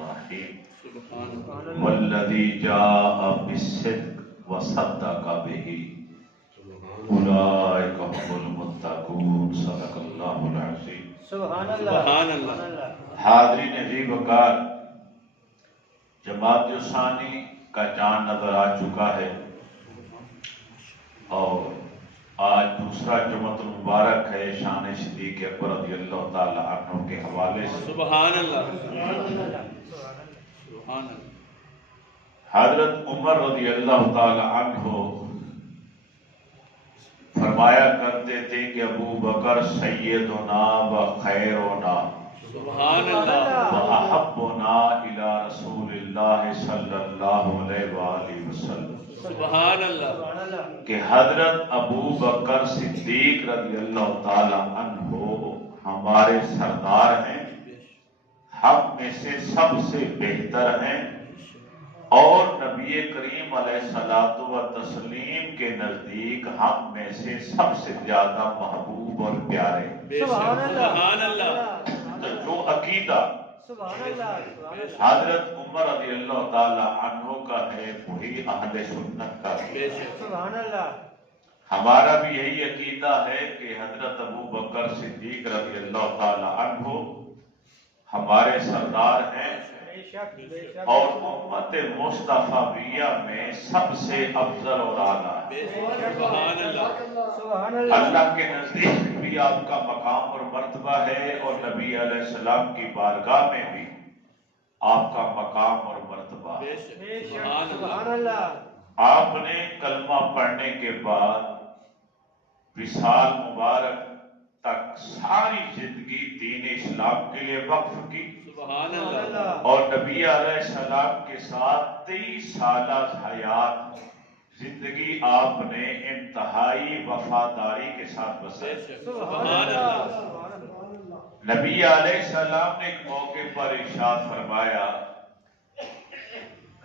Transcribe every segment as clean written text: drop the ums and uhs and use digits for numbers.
الرحیم والذی جاء بالصدق وصدق به اولئک هم المتقون صدق اللہ العظیم۔ سبحان اللہ۔ حاضرین عزیز وقار، جماعت ثانی کا چاند نظر آ چکا ہے اور آج دوسرا جمعۃ المبارک ہے شان صدیق اکبر رضی اللہ تعالی عنہ کے حوالے سے۔ سبحان اللہ۔ سبحان اللہ۔ حضرت عمر رضی اللہ تعالی عنہ فرمایا کرتے تھے کہ ابو بکر سیدنا و خیرنا سبحان اللہ۔ و احبنا الی رسول اللہ صلی اللہ علیہ وآلہ وسلم۔ سبحان اللہ۔ کہ حضرت ابو بکر صدیق رضی اللہ تعالی عنہ ہمارے سردار ہیں، ہم میں سے سب سے بہتر ہیں اور نبی کریم علیہ الصلوۃ والتسلیم کے نزدیک ہم میں سے سب سے زیادہ محبوب اور پیارے۔ سبحان اللہ۔ تو جو عقیدہ حضرت عمر رضی اللہ تعالی عنہ کا ہے وہی اہل سنت کا ہے۔ سبحان اللہ۔ ہمارا بھی یہی عقیدہ ہے کہ حضرت ابو بکر صدیق رضی اللہ تعالی عنہ ہمارے سردار ہیں اور امت مصطفیٰ میں سب سے افضل اور اعلیٰ۔ سبحان اللہ۔ اللہ کے نزدیک بھی آپ کا مقام اور مرتبہ ہے اور نبی علیہ السلام کی بارگاہ میں بھی آپ کا مقام اور مرتبہ ہے۔ سبحان اللہ۔ آپ نے کلمہ پڑھنے کے بعد وصال مبارک تک ساری زندگی دین اسلام کے لیے وقف کی سبحان اللہ۔ اور نبی علیہ السلام کے ساتھ 23 سالہ حیات زندگی آپ نے انتہائی وفاداری کے ساتھ بسری۔ سبحان اللہ۔ نبی علیہ السلام نے ایک موقع پر ارشاد فرمایا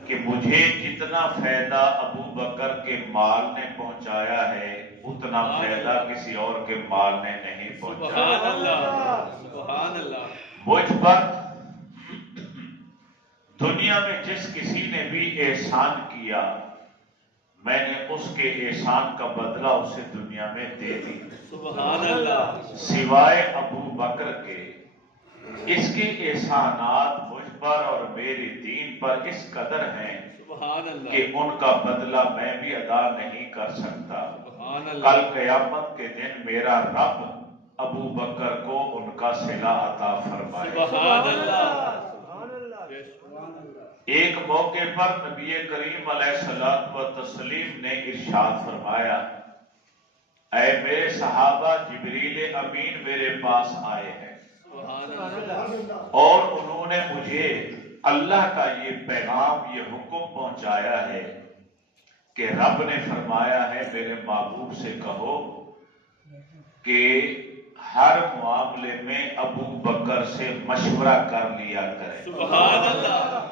کہ مجھے جتنا فائدہ ابو بکر کے مال نے پہنچایا ہے اتنا فائدہ کسی اور کے مال نے نہیں پہنچایا۔ سبحان اللہ۔ سبحان اللہ۔ مجھ پر دنیا میں جس کسی نے بھی احسان کیا میں نے اس کے احسان کا بدلہ اسے دنیا میں دے دی، سبحان اللہ۔ سوائے ابو بکر کے۔ اس کے احسانات مجھ پر اور میرے دین پر اس قدر ہیں سبحان اللہ۔ کہ ان کا بدلہ میں بھی ادا نہیں کر سکتا۔ سبحان اللہ۔ کل قیامت کے دن میرا رب ابو بکر کو ان کا صلہ عطا فرمائے۔ سبحان اللہ۔ ایک موقع پر نبی کریم علیہ الصلوۃ والتسلیم نے ارشاد فرمایا، اے میرے صحابہ، جبریل امین میرے پاس آئے ہیں اور انہوں نے مجھے اللہ کا یہ پیغام، یہ حکم پہنچایا ہے کہ رب نے فرمایا ہے میرے محبوب سے کہو کہ ہر معاملے میں ابو بکر سے مشورہ کر لیا کرے۔ سبحان اللہ۔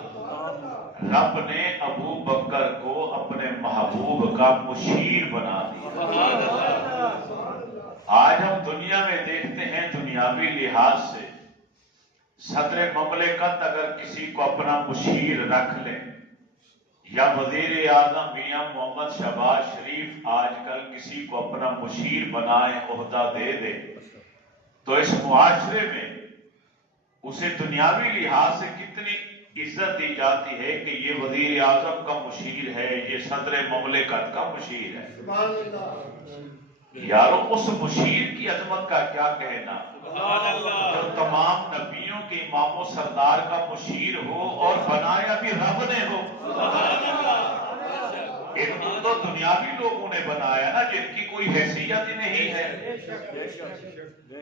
رب نے ابو بکر کو اپنے محبوب کا مشیر بنا دیا۔ سبحان اللہ۔ آج ہم دنیا میں دیکھتے ہیں دنیاوی لحاظ سے صدر مملکت اگر کسی کو اپنا مشیر رکھ لے یا وزیر اعظم میاں محمد شہباز شریف آج کل کسی کو اپنا مشیر بنائے، عہدہ دے دے، تو اس معاشرے میں اسے دنیاوی لحاظ سے کتنی عزت دی جاتی ہے کہ یہ وزیر اعظم کا مشیر ہے، یہ صدر مملکت کا مشیر ہے۔ یارو اس مشیر کی عظمت کا کیا کہنا جو تمام نبیوں کے امام و سردار کا مشیر ہو اور بنایا بھی رب نے ہو۔ ان کو تو دنیاوی لوگوں نے بنایا نا، جن کی کوئی حیثیت ہی نہیں ہے،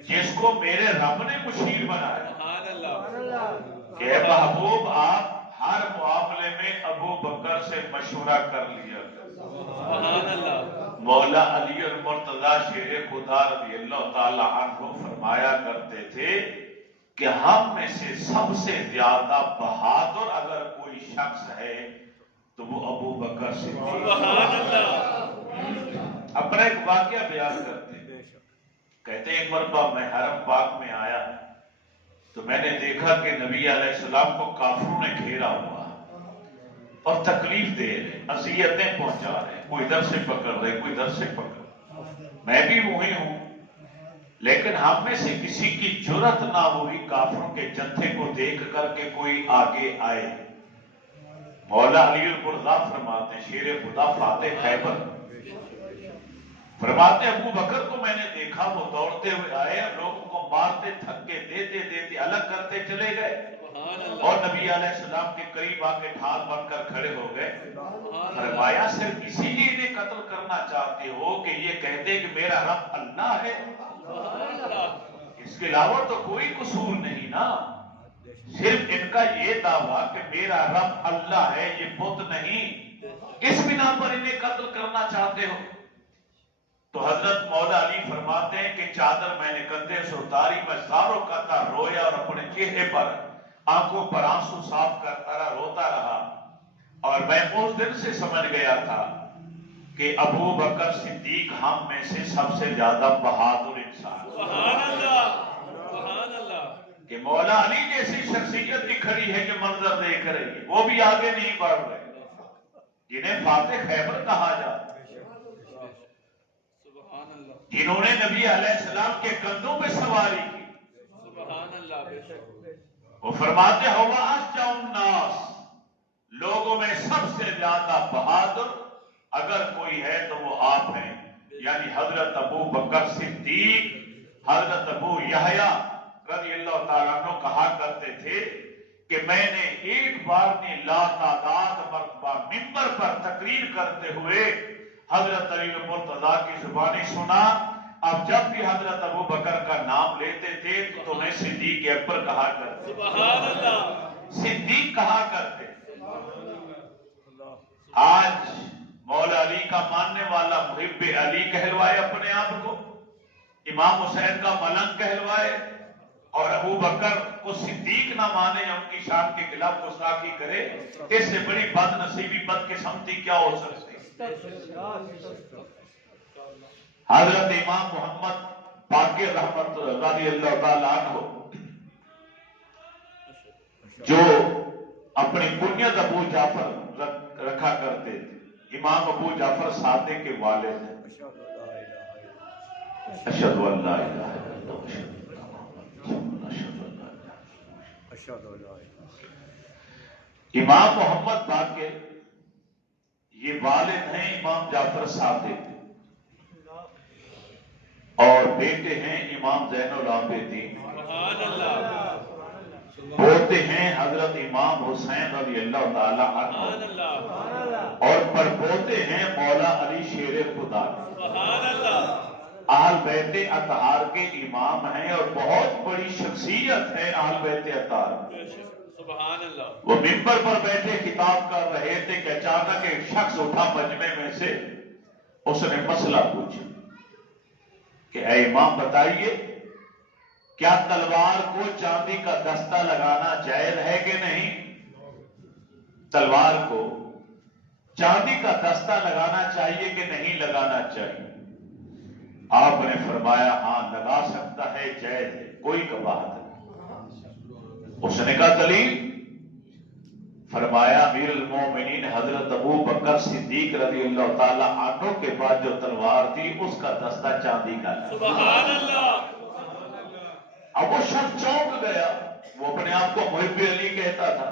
جس کو میرے رب نے مشیر بنایا۔ کہ محبوب آپ ہر معاملے میں ابو بکر سے مشورہ کر لیا۔ سبحان اللہ۔ مولا علی المرتضیٰ شیر خدا رضی اللہ تعالی عنہ فرمایا کرتے تھے کہ ہم میں سے سب سے زیادہ بہادر اگر کوئی شخص ہے تو وہ ابو بکر صدیق۔ سبحان اللہ۔ اپنا ایک واقعہ بیان کرتے ہیں، کہتے ہیں ایک مرتبہ میں حرم پاک میں آیا تو میں نے دیکھا کہ نبی علیہ السلام کو کافروں نے گھیرا ہوا اور تکلیف دے رہے، اذیتیں پہنچا رہے، کوئی ادھر سے پکڑ رہے، کوئی ادھر سے پکڑ رہے۔ میں بھی وہی ہوں، لیکن ہم میں سے کسی کی جرأت نہ ہوئی کافروں کے جتھے کو دیکھ کر کے کوئی آگے آئے۔ مولا علی البرزا فرماتے ہیں، شیر خدا فاتح خیبر فرماتے ہیں، ابو بکر کو میں نے دیکھا وہ دوڑتے ہوئے آئے اور لوگوں کو مارتے تھکے دیتے الگ کرتے چلے گئے اور نبی علیہ السلام کے قریب آ کے ڈھال بن کر کھڑے ہو گئے۔ فرمایا صرف اسی لیے انہیں قتل کرنا چاہتے ہو کہ یہ کہتے کہ میرا رب اللہ ہے، اس کے علاوہ تو کوئی قصور نہیں نا، صرف ان کا یہ دعویٰ کہ میرا رب اللہ ہے، یہ بت نہیں، اس بنا پر انہیں قتل کرنا چاہتے ہو۔ تو حضرت مولا علی فرماتے ہیں کہ چادر میں نے کندھے سے اتاری، میں زاروں کرتا رویا اور اپنے چہرے پر آنکھوں پر آنسو صاف کرتا رہا، روتا رہا، اور میں اس دن سے سمجھ گیا تھا کہ ابو بکر صدیق ہم میں سے سب سے زیادہ بہادر انسان، سبحان اللہ، سبحان اللہ، کہ مولا علی جیسی شخصیت بھی کھڑی ہے کہ منظر دیکھ رہی ہے، وہ بھی آگے نہیں بڑھ رہے، جنہیں فاتح خیبر کہا جاتا، جنہوں نے نبی علیہ السلام کے کندھوں پہ سواری کی۔ سبحان اللہ، بے شک وہ فرماتے ہوا اشجع الناس، لوگوں میں سب سے زیادہ بہادر اگر کوئی ہے تو وہ آپ ہیں، یعنی حضرت ابو بکر صدیق۔ حضرت ابو یحییٰ رضی اللہ تعالیٰ عنہ کہا کرتے تھے کہ میں نے ایک بار نے لا تعداد مرتبہ منبر پر تقریر کرتے ہوئے حضرت علی المرتضیٰ کی زبانی سنا، اب جب بھی حضرت ابو بکر کا نام لیتے تھے تو انہیں صدیق اکبر کہا کرتے، سبحان اللہ، صدیق کہا کرتے۔ آج مولا علی کا ماننے والا محب علی کہلوائے اپنے آپ کو، امام حسین کا ملنگ کہلوائے، اور ابو بکر کو صدیق نہ مانے یا ان کی شان کے خلاف گستاخی کرے، اس سے بڑی بد نصیبی بد قسمتی کیا ہو سکتی؟ حضرت امام محمد باقر رحمت رضی اللہ تعالیٰ عنہ جو اپنی کنیت ابو جعفر رکھا کرتے تھے، امام ابو جعفر صادق کے والد ہیں، اشہد ان لا الہ الا اللہ امام محمد باقر یہ والد ہیں امام جعفر صادق، اور بیٹے ہیں امام زین العابدین، سبحان اللہ، پوتے ہیں حضرت امام حسین رضی اللہ تعالی سبحان عنہ، اللہ، اور پڑپوتے ہیں مولا علی شیر خدا، سبحان اللہ، اہل بیت اطہار کے امام ہیں اور بہت بڑی شخصیت ہے اہل بیت اطہار۔ بے شک، سبحان اللہ، وہ منبر پر بیٹھے خطاب کر رہے تھے کہ اچانک ایک شخص اٹھا مجمع میں سے، اس نے مسئلہ پوچھا کہ اے امام بتائیے کیا تلوار کو چاندی کا دستہ لگانا جائز ہے کہ نہیں؟ تلوار کو چاندی کا دستہ لگانا چاہیے کہ نہیں لگانا چاہیے؟ آپ نے فرمایا ہاں لگا سکتا ہے، جائز ہے، کوئی کباہت نہیں۔ اس نے کہا دلیل؟ فرمایا امیر المومنین حضرت ابو بکر صدیق رضی اللہ تعالی عنہ کے بعد جو تلوار تھی اس کا دستہ چاندی کا تھا۔ سبحان اللہ، اب وہ شخص چونک گیا، وہ اپنے آپ کو محب علی کہتا تھا،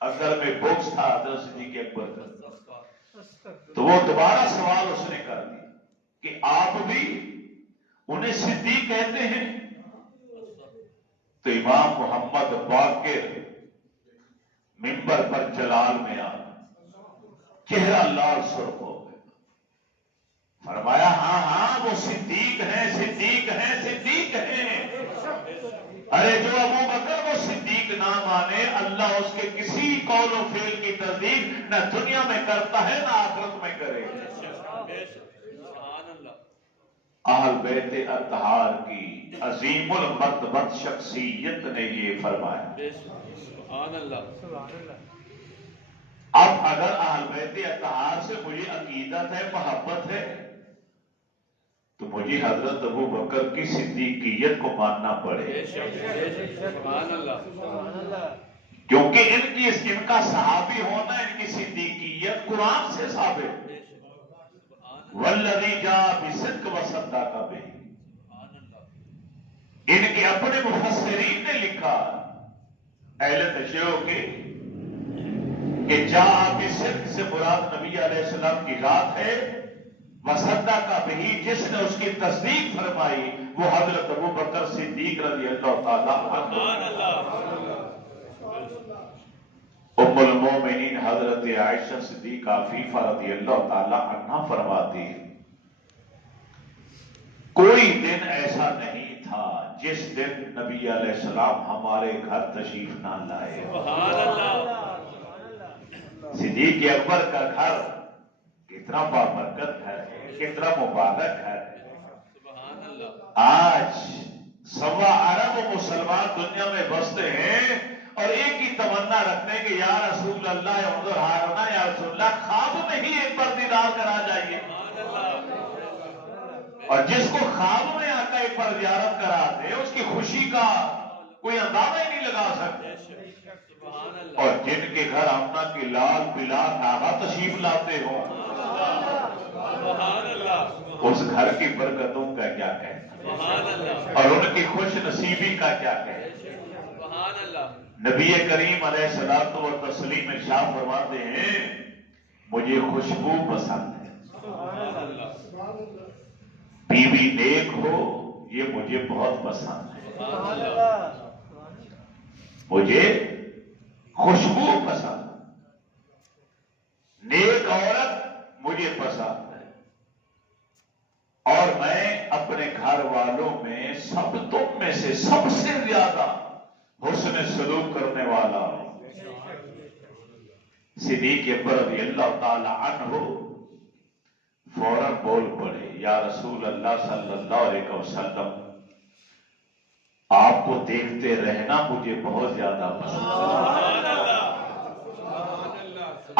اصل میں بغض تھا حضرت صدیق اکبر کا۔ تو وہ دوبارہ سوال اس نے کر دیا کہ آپ بھی انہیں صدیق کہتے ہیں؟ تو امام محمد باقر منبر پر جلال میں آ چہرہ لال سرخ ہو گیا، فرمایا ہاں ہاں وہ صدیق ہیں، صدیق ہیں، صدیق ہیں۔ ارے جو ابو بکر وہ صدیق نہ مانے، اللہ اس کے کسی قول و فعل کی تصدیق نہ دنیا میں کرتا ہے نہ آخرت میں کرے گا۔ اہل بیت اطہار کی عظیم المرتبت شخصیت نے یہ فرمایا۔ سبحان اللہ، اب اگر اہل بیت اطہار سے مجھے عقیدت ہے، محبت ہے، تو مجھے حضرت ابو بکر کی صدیقیت کو ماننا پڑے، سبحان اللہ، سبحان اللہ، کیونکہ ان کا صحابی ہونا، ان کی صدیقیت قرآن سے ثابت ہے۔ والذی جاء بصدق وصدق بہ، ان کے اپنے مفسرین نے لکھا اہل تشیع کے کہ جاء بصدق سے مراد نبی علیہ السلام کی ذات ہے، وصدق بہ جس نے اس کی تصدیق فرمائی وہ حضرت ابو بکر صدیق رضی اللہ تعالیٰ عنہ۔ ام المومنین حضرت عائشہ صدیقہ عفیفہ رضی اللہ تعالیٰ عنہ فرماتی کوئی دن ایسا نہیں تھا جس دن نبی علیہ السلام ہمارے گھر تشریف نہ لائے۔ سبحان اللہ، صدیق اکبر کا گھر کتنا بابرکت گھر ہے، کتنا مبارک گھر ہے۔ سبحان اللہ، آج 1.25 ارب مسلمان دنیا میں بستے ہیں اور ایک ہی تمنا رکھتے ہیں کہ یا رسول اللہ انظر ہارنا، یا رسول اللہ خواب میں ہی ایک بار دیدار کرا جائیے۔ اور جس کو خواب میں آ کر ایک بار زیارت کرا دے اس کی خوشی کا کوئی اندازہ ہی نہیں لگا سکتے۔ سبحان اللہ، اور جن کے گھر آمنہ کی لال بلال آغا تشریف لاتے ہوں سبحان اللہ، اس گھر کی برکتوں کا کیا کہنا، سبحان اللہ، اور ان کی خوش نصیبی کا کیا کہنا۔ سبحان اللہ، نبی کریم علیہ الصلوۃ والتسلیم ارشاد فرماتے ہیں مجھے خوشبو پسند ہے، سبحان اللہ، بیوی نیک ہو یہ مجھے بہت پسند ہے، سبحان اللہ، مجھے خوشبو پسند ہے، نیک عورت مجھے پسند ہے، اور میں اپنے گھر والوں میں تم میں سے سب سے زیادہ حسن سلوک کرنے والا ہوں۔ صدیق اکبر رضی اللہ تعالی عنہ فوراً بول پڑے یا رسول اللہ صلی اللہ علیہ وسلم آپ کو دیکھتے رہنا مجھے بہت زیادہ پسند ہے، سبحان اللہ،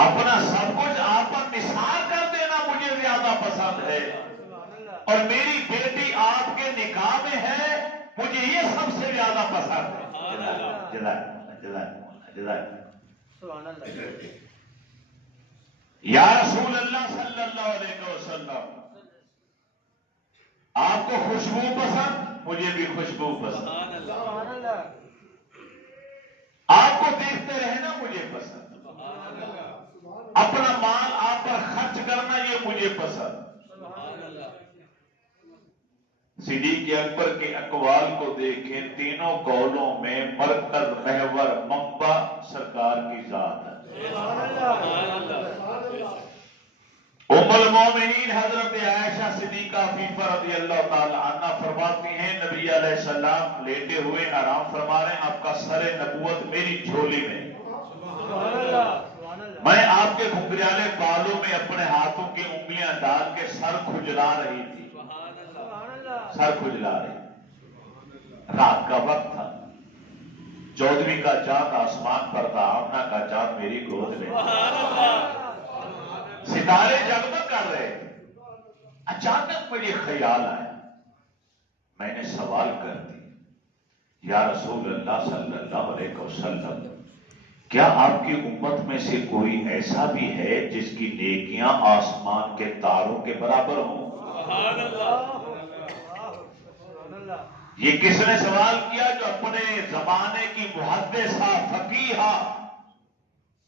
اپنا سب کچھ آپ پر نثار کر دینا مجھے زیادہ پسند ہے، اور میری بیٹی آپ کے نکاح میں ہے مجھے یہ سب سے زیادہ پسند ہے۔ سبحان اللہ، یا رسول اللہ صلی اللہ علیہ وسلم آپ کو خوشبو پسند مجھے بھی خوشبو پسند، سبحان اللہ، سبحان اللہ، آپ کو دیکھتے رہنا مجھے پسند، اپنا مال آپ پر خرچ کرنا یہ مجھے پسند۔ سبحان اللہ، صدیق اکبر کے اقوال کو دیکھیں تینوں قولوں میں مرکز محور منبع سرکار کی ذات ہے۔ سبحان اللہ، ام المومنین حضرت عائشہ صدیقہ عفیفہ رضی اللہ تعالی عنہ فرماتی ہیں نبی علیہ السلام لیٹے ہوئے آرام فرما رہے ہیں، آپ کا سر نبوت میری جھولی میں، سبحان اللہ، سبحان اللہ، میں آپ کے گھنگریالے بالوں میں اپنے ہاتھوں کی انگلیاں ڈال کے سر کھجلا رہی تھی، سبحان اللہ، سبحان اللہ، سر کھجلا رہی، رات کا وقت تھا، 14ویں کا چاند آسمان پر تھا، آمنہ کا چاند میری گود میں، سبحان اللہ، ستارے جگمگ کر رہے تھے۔ اچانک مجھے خیال آیا، میں نے سوال کر دی یا رسول اللہ صلی اللہ علیہ وسلم کیا آپ کی امت میں سے کوئی ایسا بھی ہے جس کی نیکیاں آسمان کے تاروں کے برابر ہوں؟ سبحان اللہ، سبحان اللہ، یہ کس نے سوال کیا؟ جو اپنے زمانے کی محدثہ فقیہہ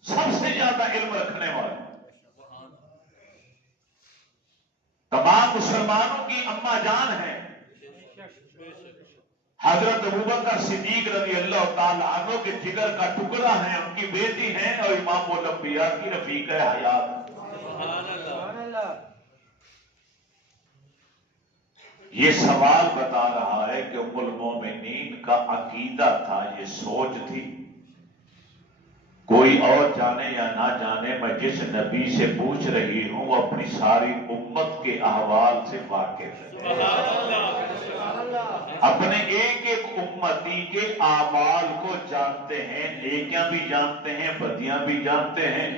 سب سے زیادہ علم رکھنے والے، تمام مسلمانوں کی اماں جان ہے، حضرت ابوبکر صدیق رضی اللہ تعالی عنہ کے جگر کا ٹکڑا ہے، ان کی بیٹی ہیں اور امام الانبیاء کی رفیق حیات۔ سبحان اللہ، سبحان اللہ، یہ سوال بتا رہا ہے کہ ام المومنین کا عقیدہ تھا، یہ سوچ تھی، کوئی اور جانے یا نہ جانے میں جس نبی سے پوچھ رہی ہوں وہ اپنی ساری امت کے احوال سے واقف ہے، سبحان اللہ، سبحان اللہ، اپنے ایک ایک امتی کے اعمال کو جانتے ہیں، نیکیاں بھی جانتے ہیں، بدیاں بھی جانتے ہیں۔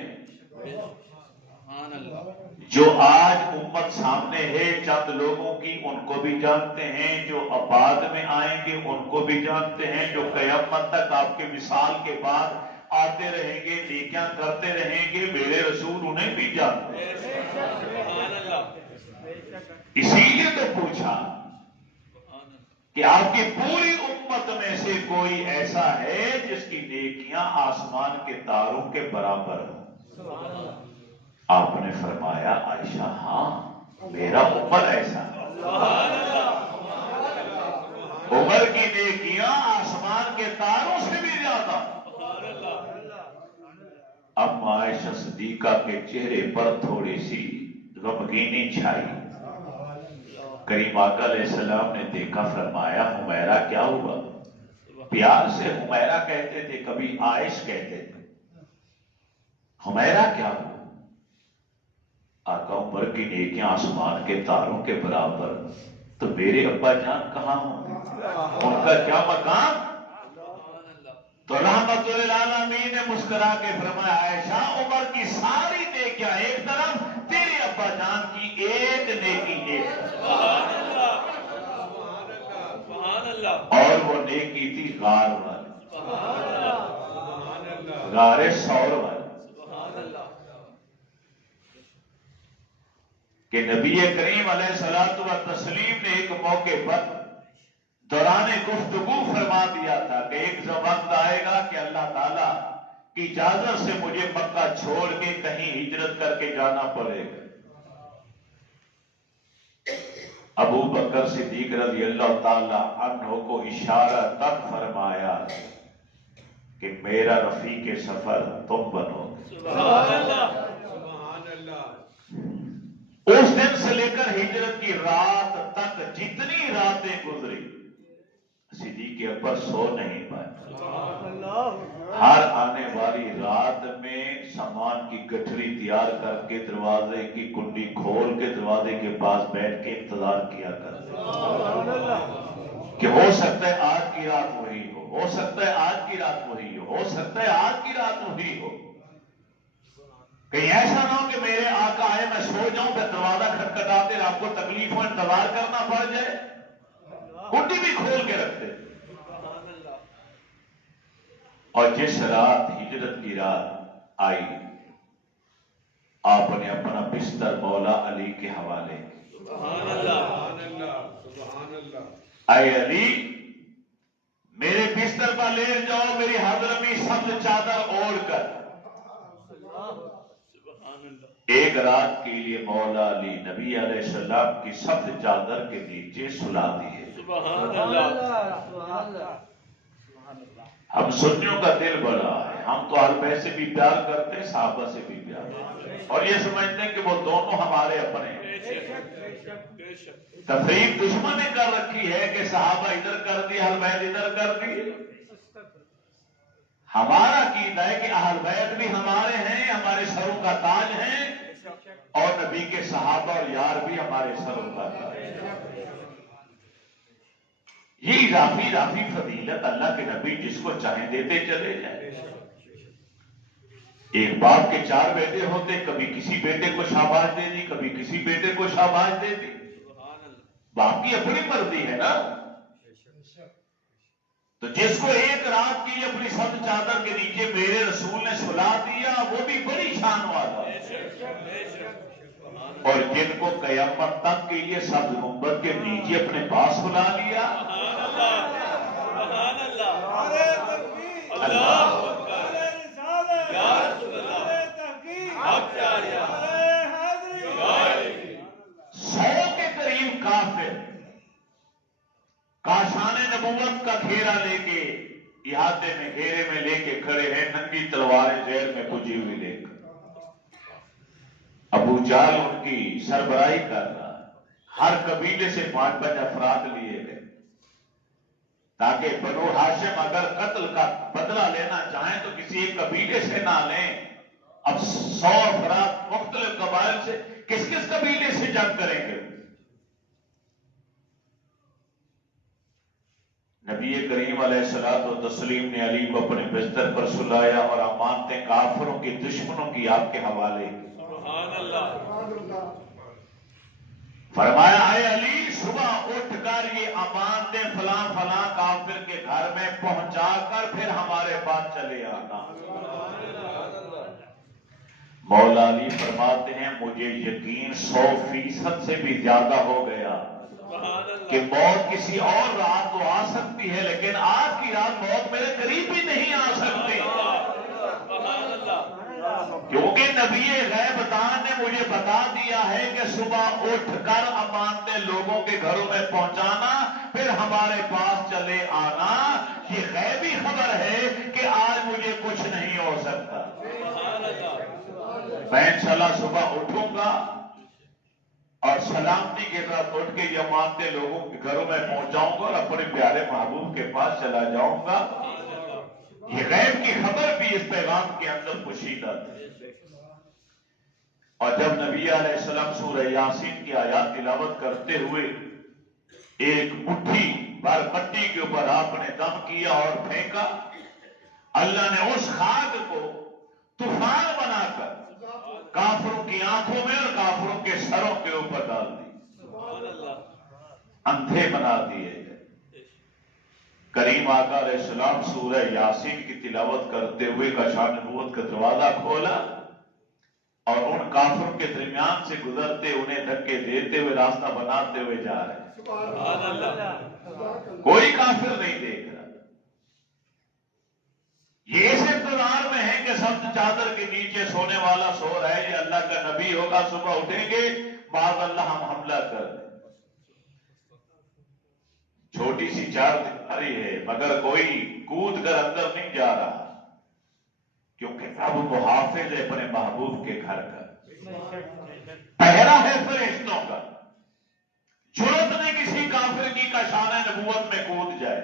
سبحان اللہ، جو آج امت سامنے ہے چند لوگوں کی ان کو بھی جانتے ہیں، جو اب بعد میں آئیں گے ان کو بھی جانتے ہیں، جو قیامت تک آپ کے وصال کے بعد آتے رہیں گے، نیکیاں کرتے رہیں گے، میرے رسول انہیں بھی جانتے ہیں۔ سبحان اللہ اسی لیے تو پوچھا کہ آپ کی پوری امت میں سے کوئی ایسا ہے جس کی نیکیاں آسمان کے تاروں کے برابر ہوں؟ آپ نے فرمایا عائشہ ہاں میرا عمر ایسا ہے۔ عمر کی نیکیاں آسمان کے تاروں سے بھی زیادہ۔ اب عائشہ صدیقہ کے چہرے پر تھوڑی سی غمگینی چھائی۔ کریم آقا علیہ السلام نے دیکھا، فرمایا حمیرہ کیا ہوا؟ پیار سے حمیرہ کہتے تھے، کبھی عائش کہتے تھے، حمیرہ کیا ہوا؟ آقا عمر کی نیکیاں آسمان کے تاروں کے برابر، تو میرے ابا جان کہاں ہوں؟ ان کا کیا مقام؟ تو رحمت للعالمین نے مسکرا کے فرمایا عائشہ عمر کی ساری نیکیاں ایک طرف، تیرے ابا جان کی ایک نیکی ایک طرف۔ اور وہ نیکی تھی غار والی، غار ثور والی، کہ نبی کریم علیہ الصلوۃ والتسلیم نے ایک موقع پر دوران گفتگو فرما دیا تھا کہ ایک وقت آئے گا کہ اللہ تعالیٰ کی اجازت سے مجھے مکہ چھوڑ کے کہیں ہجرت کر کے جانا پڑے گا۔ ابو بکر صدیق رضی اللہ تعالی عنہ کو اشارہ تک فرمایا کہ میرا رفیق سفر تم بنو گے۔ اس دن سے لے کر ہجرت کی رات تک جتنی راتیں گزری صدیق اکبر سو نہیں پائے۔ ہر آنے والی رات میں سامان کی گٹھری تیار کر کے دروازے کی کنڈی کھول کے دروازے کے پاس بیٹھ کے انتظار کیا کرتے کہ ہو سکتا ہے آج کی رات وہی ہو سکتا ہے آج کی رات وہی ہو سکتا ہے آج کی رات وہی ہو، کہیں ایسا نہ ہو کہ میرے آقا آئے میں سو جاؤں پھر دروازہ کھٹکھٹاتے آپ کو تکلیف ہو انتظار کرنا پڑ جائے، کنڈی بھی کھول کے رکھتے۔ اور جس رات ہجرت کی رات آئی آپ نے اپنا بستر مولا علی کے حوالے کیا۔ اے علی میرے بستر پر لیٹ جاؤ، میری حضرمی سبز چادر اوڑھ کر۔ ایک رات کے لیے مولا علی نبی علیہ السلام کی سبز چادر کے نیچے سلا دیے۔ ہم سنیوں کا دل بڑا ہے، ہم تو حلبے سے بھی پیار کرتے ہیں، صحابہ سے بھی پیار کرتے ہیں، اور یہ سمجھتے ہیں کہ وہ دونوں ہمارے اپنے ہیں۔ تفریق دشمن نے کر رکھی ہے کہ صحابہ ادھر کر دی، اہل بیت ادھر کر دی۔ ہمارا عقیدہ ہے کہ اہل بیت بھی ہمارے ہیں، ہمارے سروں کا تاج ہیں، اور نبی کے صحابہ اور یار بھی ہمارے سروں کا تاج ہیں۔ یہ اضافی فضیلت اللہ کے نبی جس کو چاہیں دیتے چلے جائیں۔ ایک باپ کے 4 بیٹے ہوتے، کبھی کسی بیٹے کو شاباش دے دی، کبھی کسی بیٹے کو شاباش دے دی، باپ کی اپنی مرضی ہے نا۔ تو جس کو ایک رات کی اپنی سبز چادر کے نیچے میرے رسول نے سلا دیا وہ بھی بڑی شان والا، اور جن کو قیامت تک کے لیے سبز گنبد کے نیچے اپنے پاس بلا لیا۔ کاشان نبوت کا گھیرا لے کے احاطے میں گھیرے میں لے کے کھڑے ہیں، ننگی تلواریں زیر میں بجھی ہوئی لے کر۔ ابو جہل ان کی سربراہی کر رہا ہے، ہر قبیلے سے 5 افراد لیے گئے تاکہ بنو ہاشم اگر قتل کا بدلہ لینا چاہیں تو کسی ایک قبیلے سے نہ لیں۔ اب 100 افراد مختلف قبائل سے کس کس قبیلے سے جنگ کریں گے؟ نبی کریم علیہ الصلوۃ والتسلیم نے علی کو اپنے بستر پر سلایا اور امانتیں کافروں کی دشمنوں کی آپ کے حوالے کی۔ سبحان اللہ فرمایا اے علی صبح اٹھ کر یہ امان دے فلاں فلاں کافر کے گھر میں پہنچا کر پھر ہمارے پاس چلے آنا۔ مولا علی فرماتے ہیں مجھے یقین 100% سے بھی زیادہ ہو گیا کہ موت کسی اور رات تو آ سکتی ہے، لیکن آج کی رات موت میرے قریب بھی نہیں آ سکتی، کیونکہ نبی غیب دان نے مجھے بتا دیا ہے کہ صبح اٹھ کر امانتے لوگوں کے گھروں میں پہنچانا پھر ہمارے پاس چلے آنا۔ یہ غیبی خبر ہے کہ آج مجھے کچھ نہیں ہو سکتا۔ میں انشاءاللہ صبح اٹھوں گا اور سلامتی کے ساتھ اٹھ کے یہ امانتے لوگوں کے گھروں میں پہنچاؤں گا اور اپنے پیارے محبوب کے پاس چلا جاؤں گا۔ یہ غیب کی خبر بھی اس پیغام کے اندر پوشیدہ تھی۔ اور جب نبی علیہ السلام سورہ یاسین کی آیات تلاوت کرتے ہوئے ایک مٹھی بھر مٹی کے اوپر آپ نے دم کیا اور پھینکا، اللہ نے اس خاک کو طوفان بنا کر کافروں کی آنکھوں میں اور کافروں کے سروں کے اوپر ڈال دی، اندھے بنا دیے گئے۔ کریم آقا علیہ السلام سورہ یاسین کی تلاوت کرتے ہوئے کاشان نبوت کا دروازہ کھولا اور ان کافروں کے درمیان سے گزرتے انہیں دھکے دیتے ہوئے راستہ بناتے ہوئے جا رہے ہیں، کوئی کافر نہیں دیکھ رہا۔ یہ اس انتظار میں ہے کہ سب چادر کے نیچے سونے والا سو رہا ہے، یہ اللہ کا نبی ہوگا، صبح اٹھیں گے بعد اللہ ہم حملہ کر دیں۔ چھوٹی سی چار دیواری ہے مگر کوئی کود کر اندر نہیں جا رہا، کیونکہ اب محافظ ہے اپنے محبوب کے گھر کا، پہرا ہے فرشتوں کا، جرأت نہیں کسی کافر کی کاشانہ نبوت میں کود جائے۔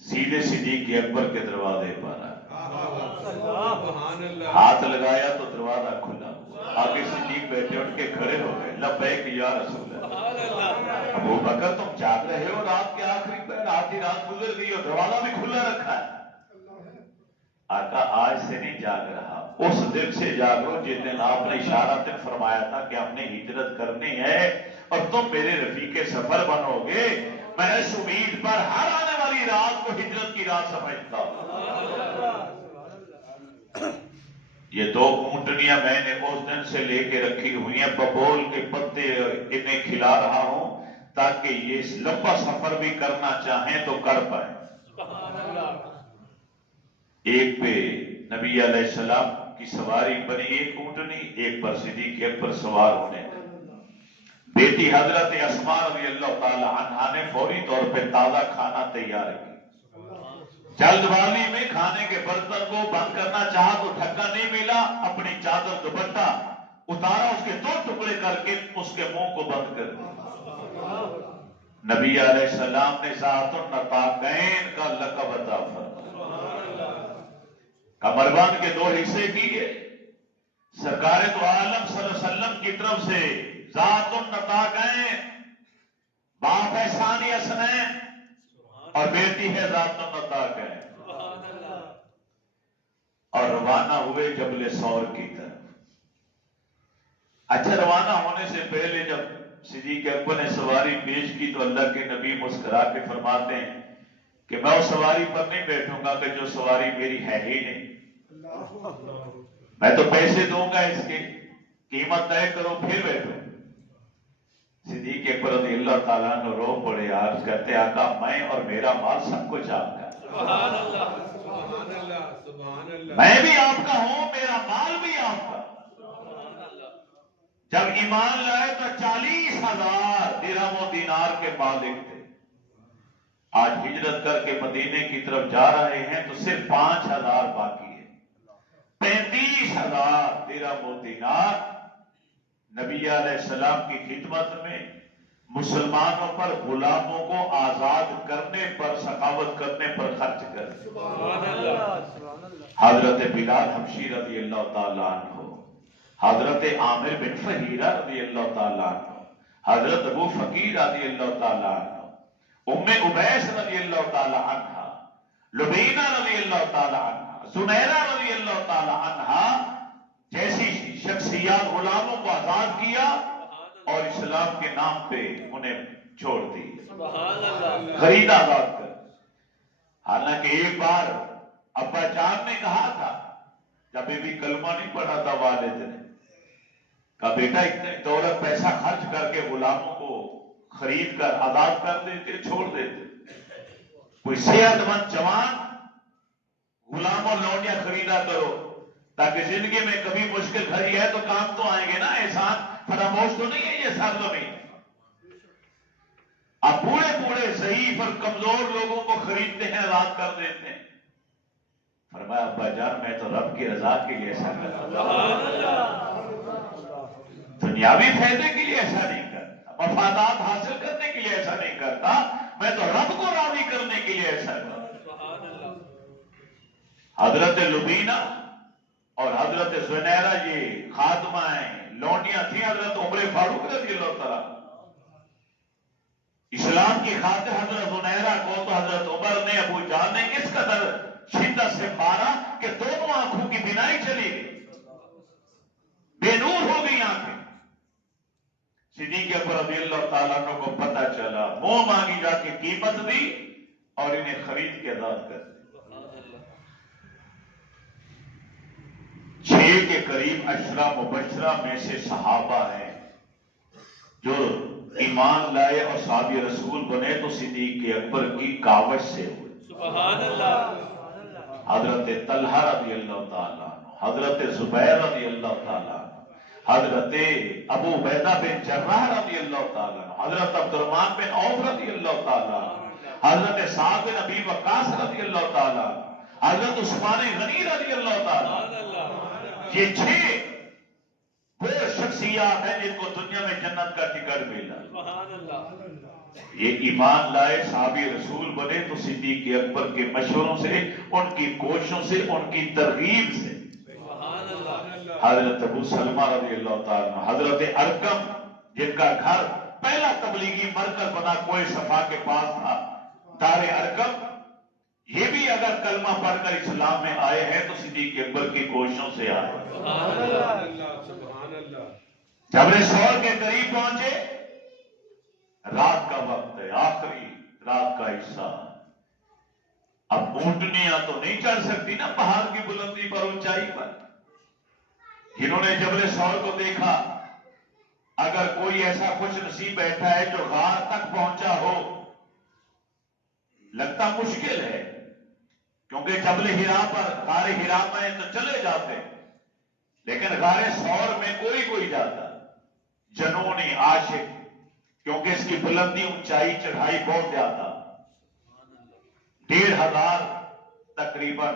سیدھے صدیق اکبر کے دروازے پر ہاتھ لگایا تو دروازہ کھلا، آگے صدیق بیٹھے اٹھ کے کھڑے ہو گئے، لبیک یا رسول اللہ۔ ابو بکر تم جاگ رہے ہو، رات کے آخری پہر، آدھی رات گزر گئی اور دروازہ بھی کھلا رکھا ہے۔ آقا آج سے نہیں جاگ رہا، اس دن سے جاگو جس دن آپ نے اشارہ تک فرمایا تھا کہ ہم نے ہجرت کرنی ہے اور تم میرے رفیق سفر بنو گے۔ میں اس امید پر ہر آنے والی رات کو ہجرت کی رات سمجھتا ہوں۔ یہ 2 اونٹنیاں میں نے اس دن سے لے کے رکھی ہوئی ہیں، ببول کے پتے انہیں کھلا رہا ہوں تاکہ یہ لمبا سفر بھی کرنا چاہیں تو کر پائیں۔ ایک پہ نبی علیہ السلام کی سواری بنی ایک اونٹنی، ایک پر صدیق اکبر سوار ہونے لگے۔ بیٹی حضرت اسماء رضی اللہ تعالی عنہا نے فوری طور پہ تازہ کھانا تیار کیا، جلد بازی میں کھانے کے برتن کو بند کرنا چاہا تو ڈھکا نہیں ملا، اپنی چادر دوپٹہ اتارا، اس کے 2 ٹکڑے کر کے اس کے منہ کو بند کر دیا۔ نبی علیہ السلام نے ذات النطاقین کا لقب عطا فرمایا، کمربند کے 2 حصے کیے، سرکار تو عالم صلی اللہ علیہ وسلم کی طرف سے ذات النطاقین، باپ ہے ثانی اسنین اور بیٹی ہے ذات النطاقین، اور روانہ ہوئے جبل ثور کی طرف۔ اچھا، روانہ ہونے سے پہلے جب صدیق اکبر نے سواری پیش کی تو اللہ کے نبی مسکرا کے فرماتے ہیں کہ میں اس سواری پر نہیں بیٹھوں گا کہ جو سواری میری ہے ہی نہیں، میں تو پیسے دوں گا، اس کی قیمت طے کرو پھر بیٹھو۔ صدیق اکبر رضی اللہ تعالیٰ عنہ رو پڑے، عرض کرتے آقا میں اور میرا مال سب کچھ آپ کا، میں بھی آپ کا ہوں، میرا مال بھی آپ کا۔ جب ایمان لائے تو 40,000 درہم و دینار کے مالک تھے، آج ہجرت کر کے مدینے کی طرف جا رہے ہیں تو صرف 5,000 باقی ہے، 35,000 درہم و دینار نبی علیہ السلام کی خدمت میں مسلمانوں پر غلاموں کو آزاد کرنے پر، سخاوت کرنے پر خرچ کر دیا۔ حضرت بلال حبشی رضی اللہ تعالیٰ عنہ، حضرت عامر بن فہیرہ رضی اللہ تعالیٰ عنہ، حضرت ابو فقیر رضی اللہ تعالیٰ عنہ، ام عبیس رضی اللہ تعالیٰ عنہ، لبینہ رضی اللہ تعالیٰ عنہ، زنیرہ رضی اللہ تعالی عنہا جیسی شخصیات غلاموں کو آزاد کیا اور اسلام کے نام پہ انہیں چھوڑ دی، سبحان اللہ، خرید آزاد کر۔ حالانکہ ایک بار ابا جان نے کہا تھا، جب بھی کلمہ نہیں پڑھا تھا والد نے، کہا بیٹا اتنے دولت پیسہ خرچ کر کے غلاموں کو خرید کر آزاد کر دیتے، چھوڑ دیتے، کوئی صحت مند جوان غلام اور لونڈیاں خریدا کرو تاکہ زندگی میں کبھی مشکل گھڑی ہے تو کام تو آئیں گے نا، احسان فراموش تو نہیں ہے یہ سرزمین۔ اب بوڑھے ضعیف اور کمزور لوگوں کو خریدتے ہیں، آزاد کر دیتے ہیں۔ فرمایا ابا جان میں تو رب کی رضا کے لیے ایسا کرتا ہوں، دنیاوی فائدے کے لیے ایسا نہیں کرتا، مفادات حاصل کرنے کے لیے ایسا نہیں کرتا، میں تو رب کو راضی کرنے کے لیے ایسا کرتا ہوں۔ حضرت لبینہ اور حضرت زنیرہ یہ خاتمہ لونڈیاں تھیں حضرت عمر فاروق رضی اللہ تعالیٰ۔ اسلام کی خاطر حضرت زنیرہ کو تو حضرت عمر نے، ابو جان نے اس قدر شدت سے مارا کہ دونوں آنکھوں کی بینائی چلی گئی، بے نور ہو گئی آنکھیں۔ صدیق اکبر رضی اللہ تعالیٰ عنہ کو پتہ چلا، منہ مانگی جا کے قیمت دی اور انہیں خرید کے آزاد کر دی۔ 6 کے قریب عشرہ مبشرہ میں سے صحابہ ہیں جو ایمان لائے اور صحابی رسول بنے تو صدیق اکبر کی کاوش سے ہوئے۔ سبحان اللہ، حضرت طلحہ رضی اللہ تعالیٰ عنہ، حضرت زبیر رضی اللہ تعالیٰ عنہ، حضرت ابو عبیدہ بن جراح رضی اللہ تعالیٰ عنہ، حضرت عبد الرحمن بن عوف رضی اللہ تعالیٰ عنہ، حضرت سعد بن ابی وقاص رضی اللہ تعالیٰ عنہ، حضرت عثمان غنی رضی اللہ تعالیٰ عنہ۔ یہ 6 وہ شخصیات ہیں جن کو دنیا میں جنت کا ٹکٹ ملا۔ سبحان اللہ، یہ ایمان لائے، صحابی رسول بنے تو صدیق اکبر کے مشوروں سے، ان کی کوششوں سے، ان کی ترغیب سے۔ سبحان اللہ، حضرت ابو سلمہ رضی اللہ تعالیٰ عنہ، حضرت ارقم جن کا گھر پہلا تبلیغی مرکز بنا کوئی صفا کے پاس تھا، دار ارقم، یہ بھی اگر کلمہ پڑھ کر اسلام میں آئے ہیں تو صدیق اکبر کی کوششوں سے آئے۔ سبحان اللہ، سبحان اللہ۔ جبل سور کے قریب پہنچے، رات کا وقت ہے، آخری رات کا حصہ۔ اب اونٹنیاں تو نہیں چڑھ سکتی نا پہاڑ کی بلندی پر، اونچائی پر۔ جنہوں نے جبل سور کو دیکھا، اگر کوئی ایسا خوش نصیب بیٹھا ہے جو غار تک پہنچا ہو، لگتا مشکل ہے کیونکہ جبل ہرا پر، غار ہرا میں تو چلے جاتے، لیکن غار سور میں کوئی جاتا، جنونی عاشق، کیونکہ اس کی بلندی، اونچائی، چڑھائی بہت زیادہ، 1500 تقریباً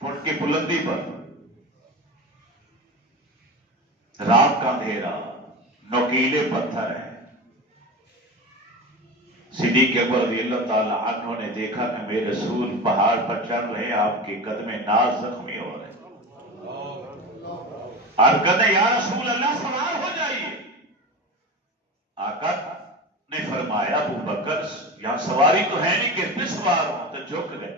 فٹ کی بلندی پر۔ رات کا اندھیرا، نوکیلے پتھر ہیں۔ صدیق اکبر رضی اللہ تعالی عنہ نے دیکھا کہ میرے رسول پہاڑ پر چڑھ رہے ہیں، آپ کے قدم ناز زخمی ہو رہے ہیں۔ اور کہتے یا رسول اللہ سوار ہو جائیے۔ آقا نے فرمایا ابو بکر یہاں سواری تو ہے نہیں، کس پہ سوار ہوں؟ تو جھک گئے۔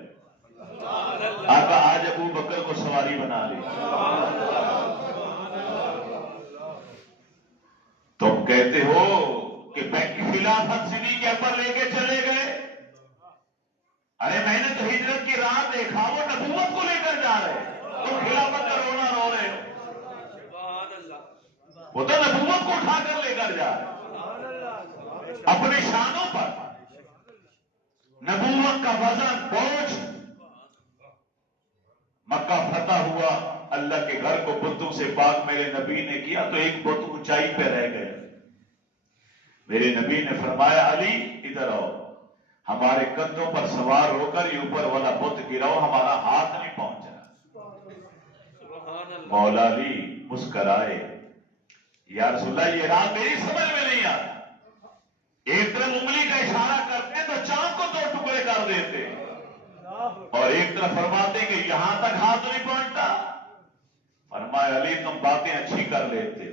آقا آج ابو بکر کو سواری بنا لی۔ تم کہتے ہو کہ خلافت صدیق اکبر لے کے چلے گئے؟ ارے میں نے تو ہجرت کی راہ دیکھا، وہ نبوت کو لے کر جا رہے، تم خلافت کا رونا رو رہے ہو۔ وہ تو نبوت کو اٹھا کر لے کر جا رہے اپنے شانوں پر، نبوت کا وزن، بوجھ۔ مکہ فتح ہوا، اللہ کے گھر کو بتوں سے پاک میرے نبی نے کیا تو ایک بت اونچائی پہ رہ گئے۔ میرے نبی نے فرمایا علی ادھر آؤ، ہمارے کندھوں پر سوار ہو کر یہ اوپر والا بت گراؤ، ہمارا ہاتھ نہیں پہنچ رہا۔ مولا علی مسکرائے، یا رسول اللہ یہ رات میری سمجھ میں نہیں آتا، ایک طرف انگلی کا اشارہ کرتے تو چاند کو 2 ٹکڑے کر دیتے، اور ایک طرف فرماتے کہ یہاں تک ہاتھ نہیں پہنچتا۔ فرمایا علی تم باتیں اچھی کر لیتے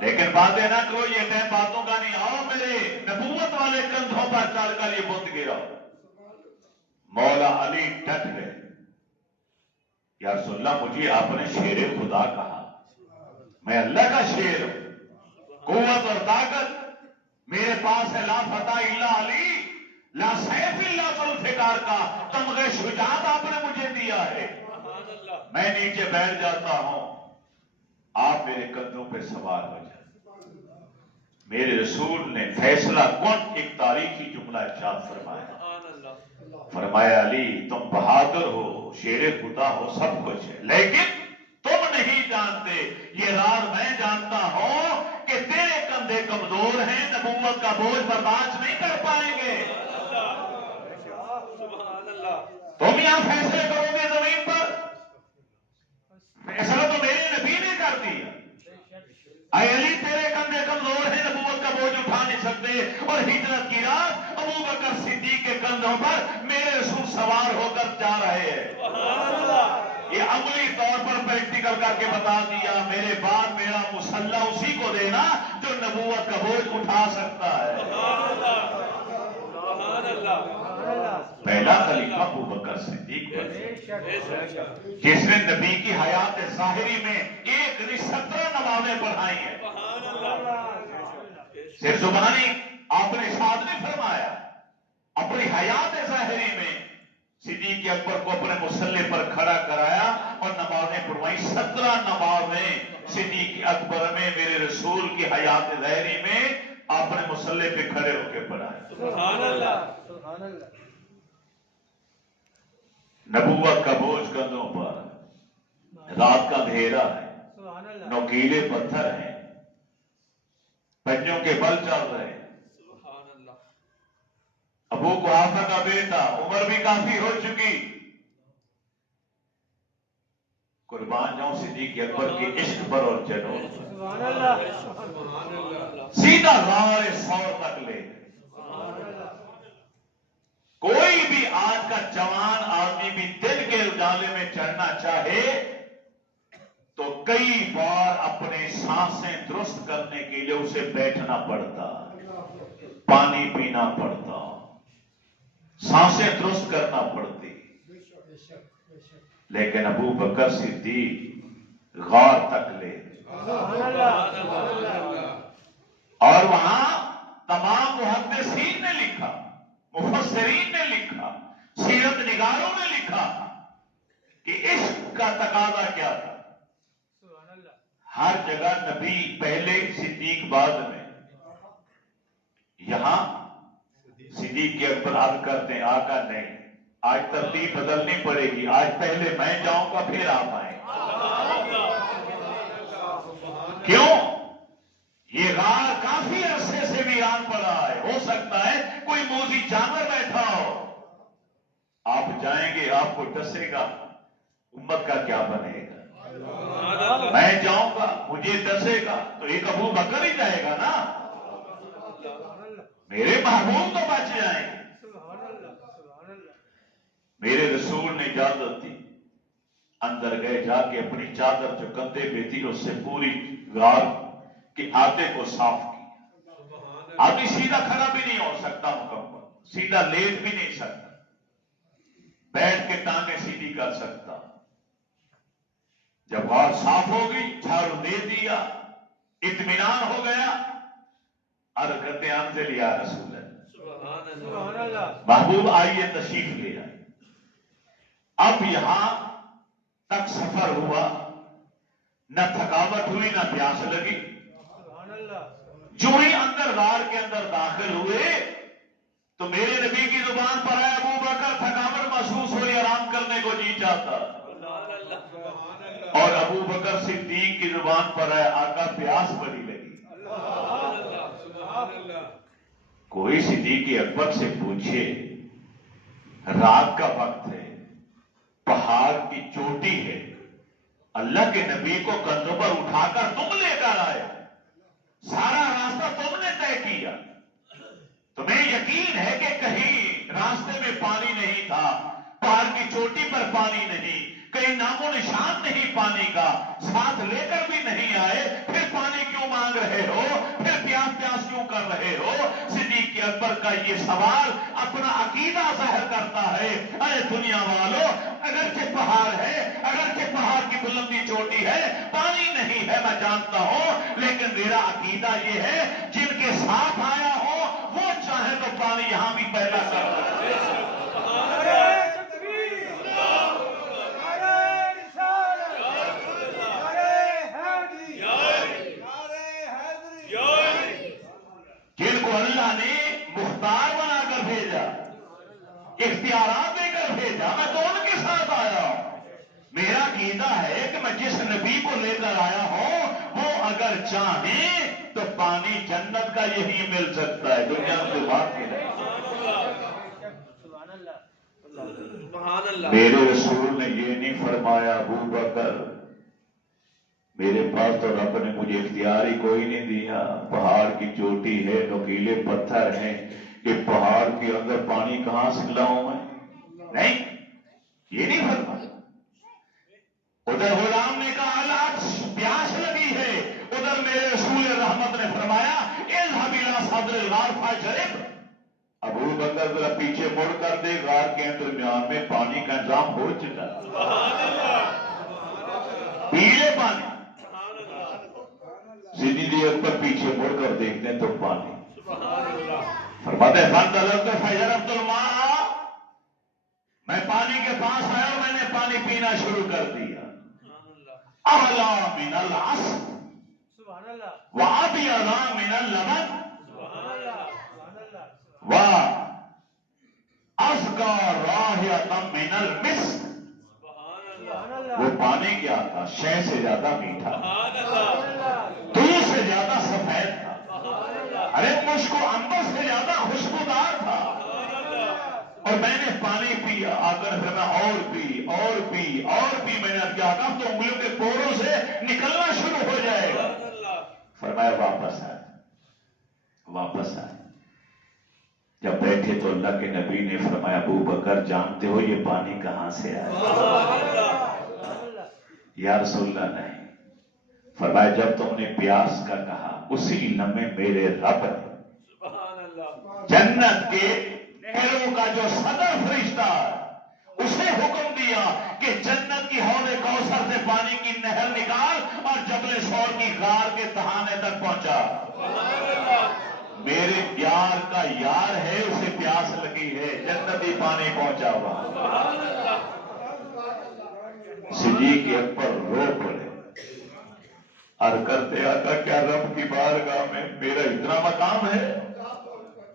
لیکن باتیں نہ کرو، یہ ٹائم باتوں کا نہیں، آؤ میرے نبوت والے کندھوں پر چڑھ کر یہ بت گراؤ۔ مولا علی ڈٹ گئے، یا رسول اللہ مجھے آپ نے شیر خدا کہا، میں اللہ کا شیر ہوں، قوت اور طاقت میرے پاس ہے، لا فتح الا علی، لا سیف الا ذوالفقار کا تمغہ شجاعت آپ نے مجھے دیا ہے، میں نیچے بیٹھ جاتا ہوں، آپ میرے کندھوں پہ سوار ہو جائیں۔ میرے رسول نے فیصلہ کن ایک تاریخی جملہ ارشاد فرمایا، فرمایا علی تم بہادر ہو، شیر خدا ہو، سب کچھ ہے، لیکن تم نہیں جانتے، یہ راز میں جانتا ہوں کہ تیرے کندھے کمزور ہیں، نبوت کا بوجھ برداشت نہیں کر پائیں گے۔ تم یہاں فیصلے کرو گے زمین پر، فیصلہ تو میرے نبی نے کر دیا، اے علی تیرے کندھے کمزور ہیں، نبوت کا بوجھ اٹھا نہیں سکتے، اور ہجرت کی رات ابو بکر صدیق کے کندھوں پر میرے رسول سوار ہو کر جا رہے ہیں۔ یہ عملی طور پر پریکٹیکل کر کے بتا دیا، میرے بعد میرا مسلح اسی کو دینا جو نبوت کا بوجھ اٹھا سکتا ہے۔ پہلا خلیفہ ابو بکر صدیق بنے، جس نے نبی کی حیات ظاہری میں ایک نہیں 17 نمازیں پڑھائی ہیں۔ صرف زبانی آپ نے ارشاد نہیں فرمایا، اپنی حیات ظاہری میں صدیق اکبر کو اپنے مسلح پر کھڑا کرایا اور نمازیں پڑھوائی۔ 17 نمازیں صدیق اکبر میں میرے رسول کی حیات ظاہری میں آپ نے مسلح پہ کھڑے ہو کے پڑھائے۔ سبحان اللہ، سبحان اللہ۔ نبوت کا بوجھ کندھوں پر، رات کا اندھیرا ہے، سبحان اللہ۔ نوکیلے پتھر ہیں، پنجوں کے بل چل رہے ہیں۔ ابو قحافہ کا بیٹا، عمر بھی کافی ہو چکی، قربان جاؤں صدیق اکبر کے عشق پر اور جنون پر، سبحان اللہ، سیدھا غار ثور تک لے گئے۔ کوئی بھی آج کا جوان آدمی بھی دل کے اجالے میں چڑھنا چاہے تو کئی بار اپنے سانسیں درست کرنے کے لیے اسے بیٹھنا پڑتا، پانی پینا پڑتا، سانسیں درست کرنا پڑتی، لیکن ابو بکر صدیق غار تک لے اور وہاں تمام محدثین نے لکھا، مفسرین نے لکھا، سیرت نگاروں نے لکھا کہ عشق کا تقاضا کیا تھا۔ ہر جگہ نبی پہلے، صدیق بعد میں، یہاں صدیق کے اکبر عرض کرتے ہیں آقا نہیں، آج ترتیب بدلنی پڑے گی، آج پہلے میں جاؤں گا پھر آپ آئیں۔ کیوں؟ یہ غار کافی عرصے سے ویران پڑا ہے، ہو سکتا ہے کوئی موذی جانور بیٹھا ہو، آپ جائیں گے آپ کو ڈسے گا، امت کا کیا بنے گا؟ میں جاؤں گا مجھے ڈسے گا تو ایک ابو بکر ہی جائے گا نا، میرے محبوب تو بچ جائیں گے۔ میرے رسول نے اجازت دی، اندر گئے، جا کے اپنی چادر جو کندھے پہ تھی اس سے پوری غار کے آدھے کو صاف کیا۔ آدمی سیدھا کھڑا بھی نہیں ہو سکتا، مکمل سیدھا لیٹ بھی نہیں سکتا، بیٹھ کے ٹانگیں سیدھی کر سکتا۔ جب غار صاف ہو گئی، جھاڑو دے دیا، اطمینان ہو گیا، عرض کرتے انزل یا رسول اللہ، محبوب آئیے تشریف لے آئے۔ اب یہاں تک سفر ہوا، نہ تھکاوٹ ہوئی نہ پیاس لگی، جو ہی اندر غار کے اندر داخل ہوئے تو میرے نبی کی زبان پر ہے ابو بکر تھکاوٹ محسوس ہوئی، آرام کرنے کو جی چاہتا، اور ابو بکر صدیق کی زبان پر ہے آقا پیاس بڑی لگی۔ کوئی صدیق اکبر سے پوچھے، رات کا وقت ہے، پہاڑ کی چوٹی ہے، اللہ کے نبی کو کندھوں پر اٹھا کر تم لے کر آئے، سارا راستہ تم نے طے کیا، تمہیں یقین ہے کہ کہیں راستے میں پانی نہیں تھا، پہاڑ کی چوٹی پر پانی نہیں، کہیں نام و نشان نہیں پانی کا، ساتھ لے کر بھی نہیں آئے، پھر پانی کیوں مانگ رہے ہو، پھر پیاس پیاس کیوں کر رہے ہو؟ صدیق اکبر کا یہ سوال اپنا عقیدہ ظاہر کرتا ہے، ارے دنیا والوں، اگرچہ پہاڑ ہے، اگرچہ کی بلندی چوٹی ہے، پانی نہیں ہے میں جانتا ہوں، لیکن میرا عقیدہ یہ ہے جن کے ساتھ آیا ہو وہ چاہے تو پانی یہاں بھی پیدا کر دے۔ نعرہ تکبیر، نعرہ رسالت، نعرہ حیدری، نعرہ حیدری۔ جن کو اللہ نے مختار بنا کر بھیجا، اختیارات دے کر بھیجا، میں تو ان کے ساتھ آیا ہوں۔ میرا عقیدہ ہے کہ میں جس نبی کو لے کر آیا ہوں وہ اگر چاہیں تو پانی جنت کا یہی مل سکتا ہے، دنیا سے بات کی نہیں۔ سبحان اللہ، سبحان اللہ۔ میرے رسول نے یہ نہیں فرمایا ابو بکر میرے پاس تو رب نے مجھے اختیار ہی کوئی نہیں دیا، پہاڑ کی چوٹی ہے، نوکیلے پتھر ہیں، کہ پہاڑ کے اندر پانی کہاں سے لاؤں میں؟ نہیں، یہ نہیں فرمایا۔ ادھر غلام نے کہا اللہ پیاس لگی ہے، ادھر میرے رسول رحمت نے فرمایا اذهب الى صدر الغار فاشرب۔ ابو بکر ذرا پیچھے مڑ کر دے، غار کے درمیان میں پانی کا انتظام ہو چکا، پی لے پانی۔ زیدی دیر پر پیچھے مڑ کر دیکھتے ہیں تو پانی۔ فرماتے ہیں فانطلقت فشربت الماء، میں پانی کے پاس آیا اور میں نے پانی پینا شروع کر دیا۔ احلا من العسل سبحان اللہ، وابیض من اللبن سبحان اللہ، سبحان اللہ، وازکى رائحة من المسک۔ سبحان اللہ، وہ پانی کیا تھا؟ شہ سے زیادہ میٹھا، سبحان اللہ، دودھ سے زیادہ سفید تھا، ارے مشک و عنبر سے زیادہ خوشبودار تھا۔ اور میں نے پانی پیا، آقا نے فرمایا اور پی اور پی اور پی۔ میں نے کیا کہا تو انگلیوں کے پوروں سے نکلنا شروع ہو جائے گا۔ فرمایا واپس آئے، واپس آئے۔ جب بیٹھے تو اللہ کے نبی نے فرمایا ابو بکر جانتے ہو یہ پانی کہاں سے آیا؟ یا رسول اللہ نہیں۔ فرمایا جب تم نے پیاس کا کہا اسی لمحے میرے رب نے جنت کے نہروں کا جو صدر فرشتہ اسے حکم دیا کہ جنت کی حوض کوثر سے پانی کی نہر نکال اور جبل شور کی غار کے تہانے تک پہنچا۔ میرے یار کا یار ہے، اسے پیاس لگی ہے، جنتی پانی پہنچا ہوا۔ صدیق اکبر رو پڑے، عرض کرتے آقا کیا رب کی بارگاہ میں میرا اتنا مقام ہے؟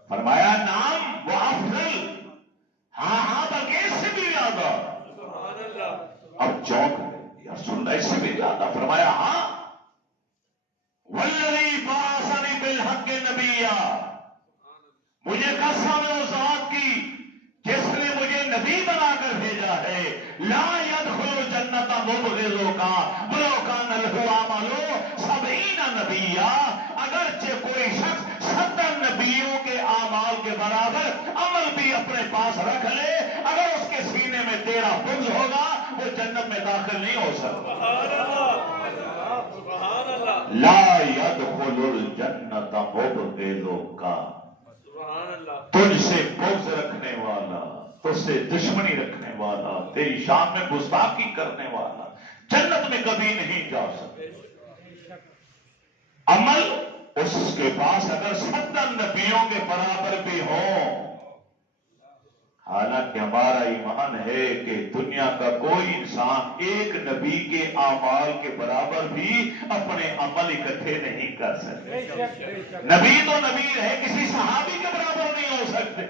فرمایا نام وہ افضل، ہاں ہاں بلکہ اس سے بھی زیادہ۔ اب چونک یا سننا اس سے بھی زیادہ؟ فرمایا ہاں والذی بعثنی بالحق نبیا، مجھے قسم ہے اس ذات کی جس نے مجھے نبی بنا کر بھیجا ہے، لا يدخل جنت مبغض کا ولو کان له عمل 70 نبیا، اگرچہ کوئی شخص 70 نبیوں کے اعمال کے برابر عمل بھی اپنے پاس رکھ لے، اگر اس کے سینے میں تیرا بغض ہوگا وہ جنت میں داخل نہیں ہو سکتا۔ لا يدخل الجنت مبغض کا، تجھ سے بغض رکھنے والا، تجھ سے دشمنی رکھنے والا، تیری شان میں گستاخی کرنے والا جنت میں کبھی نہیں جا سکتا۔ عمل اس کے پاس اگر 70 نبیوں کے برابر بھی ہو، حالانکہ ہمارا ایمان ہے کہ دنیا کا کوئی انسان ایک نبی کے اعمال کے برابر بھی اپنے عمل اکٹھے نہیں کر سکتے۔ نبی تو نبی ہے، کسی صحابی کے برابر نہیں ہو سکتے،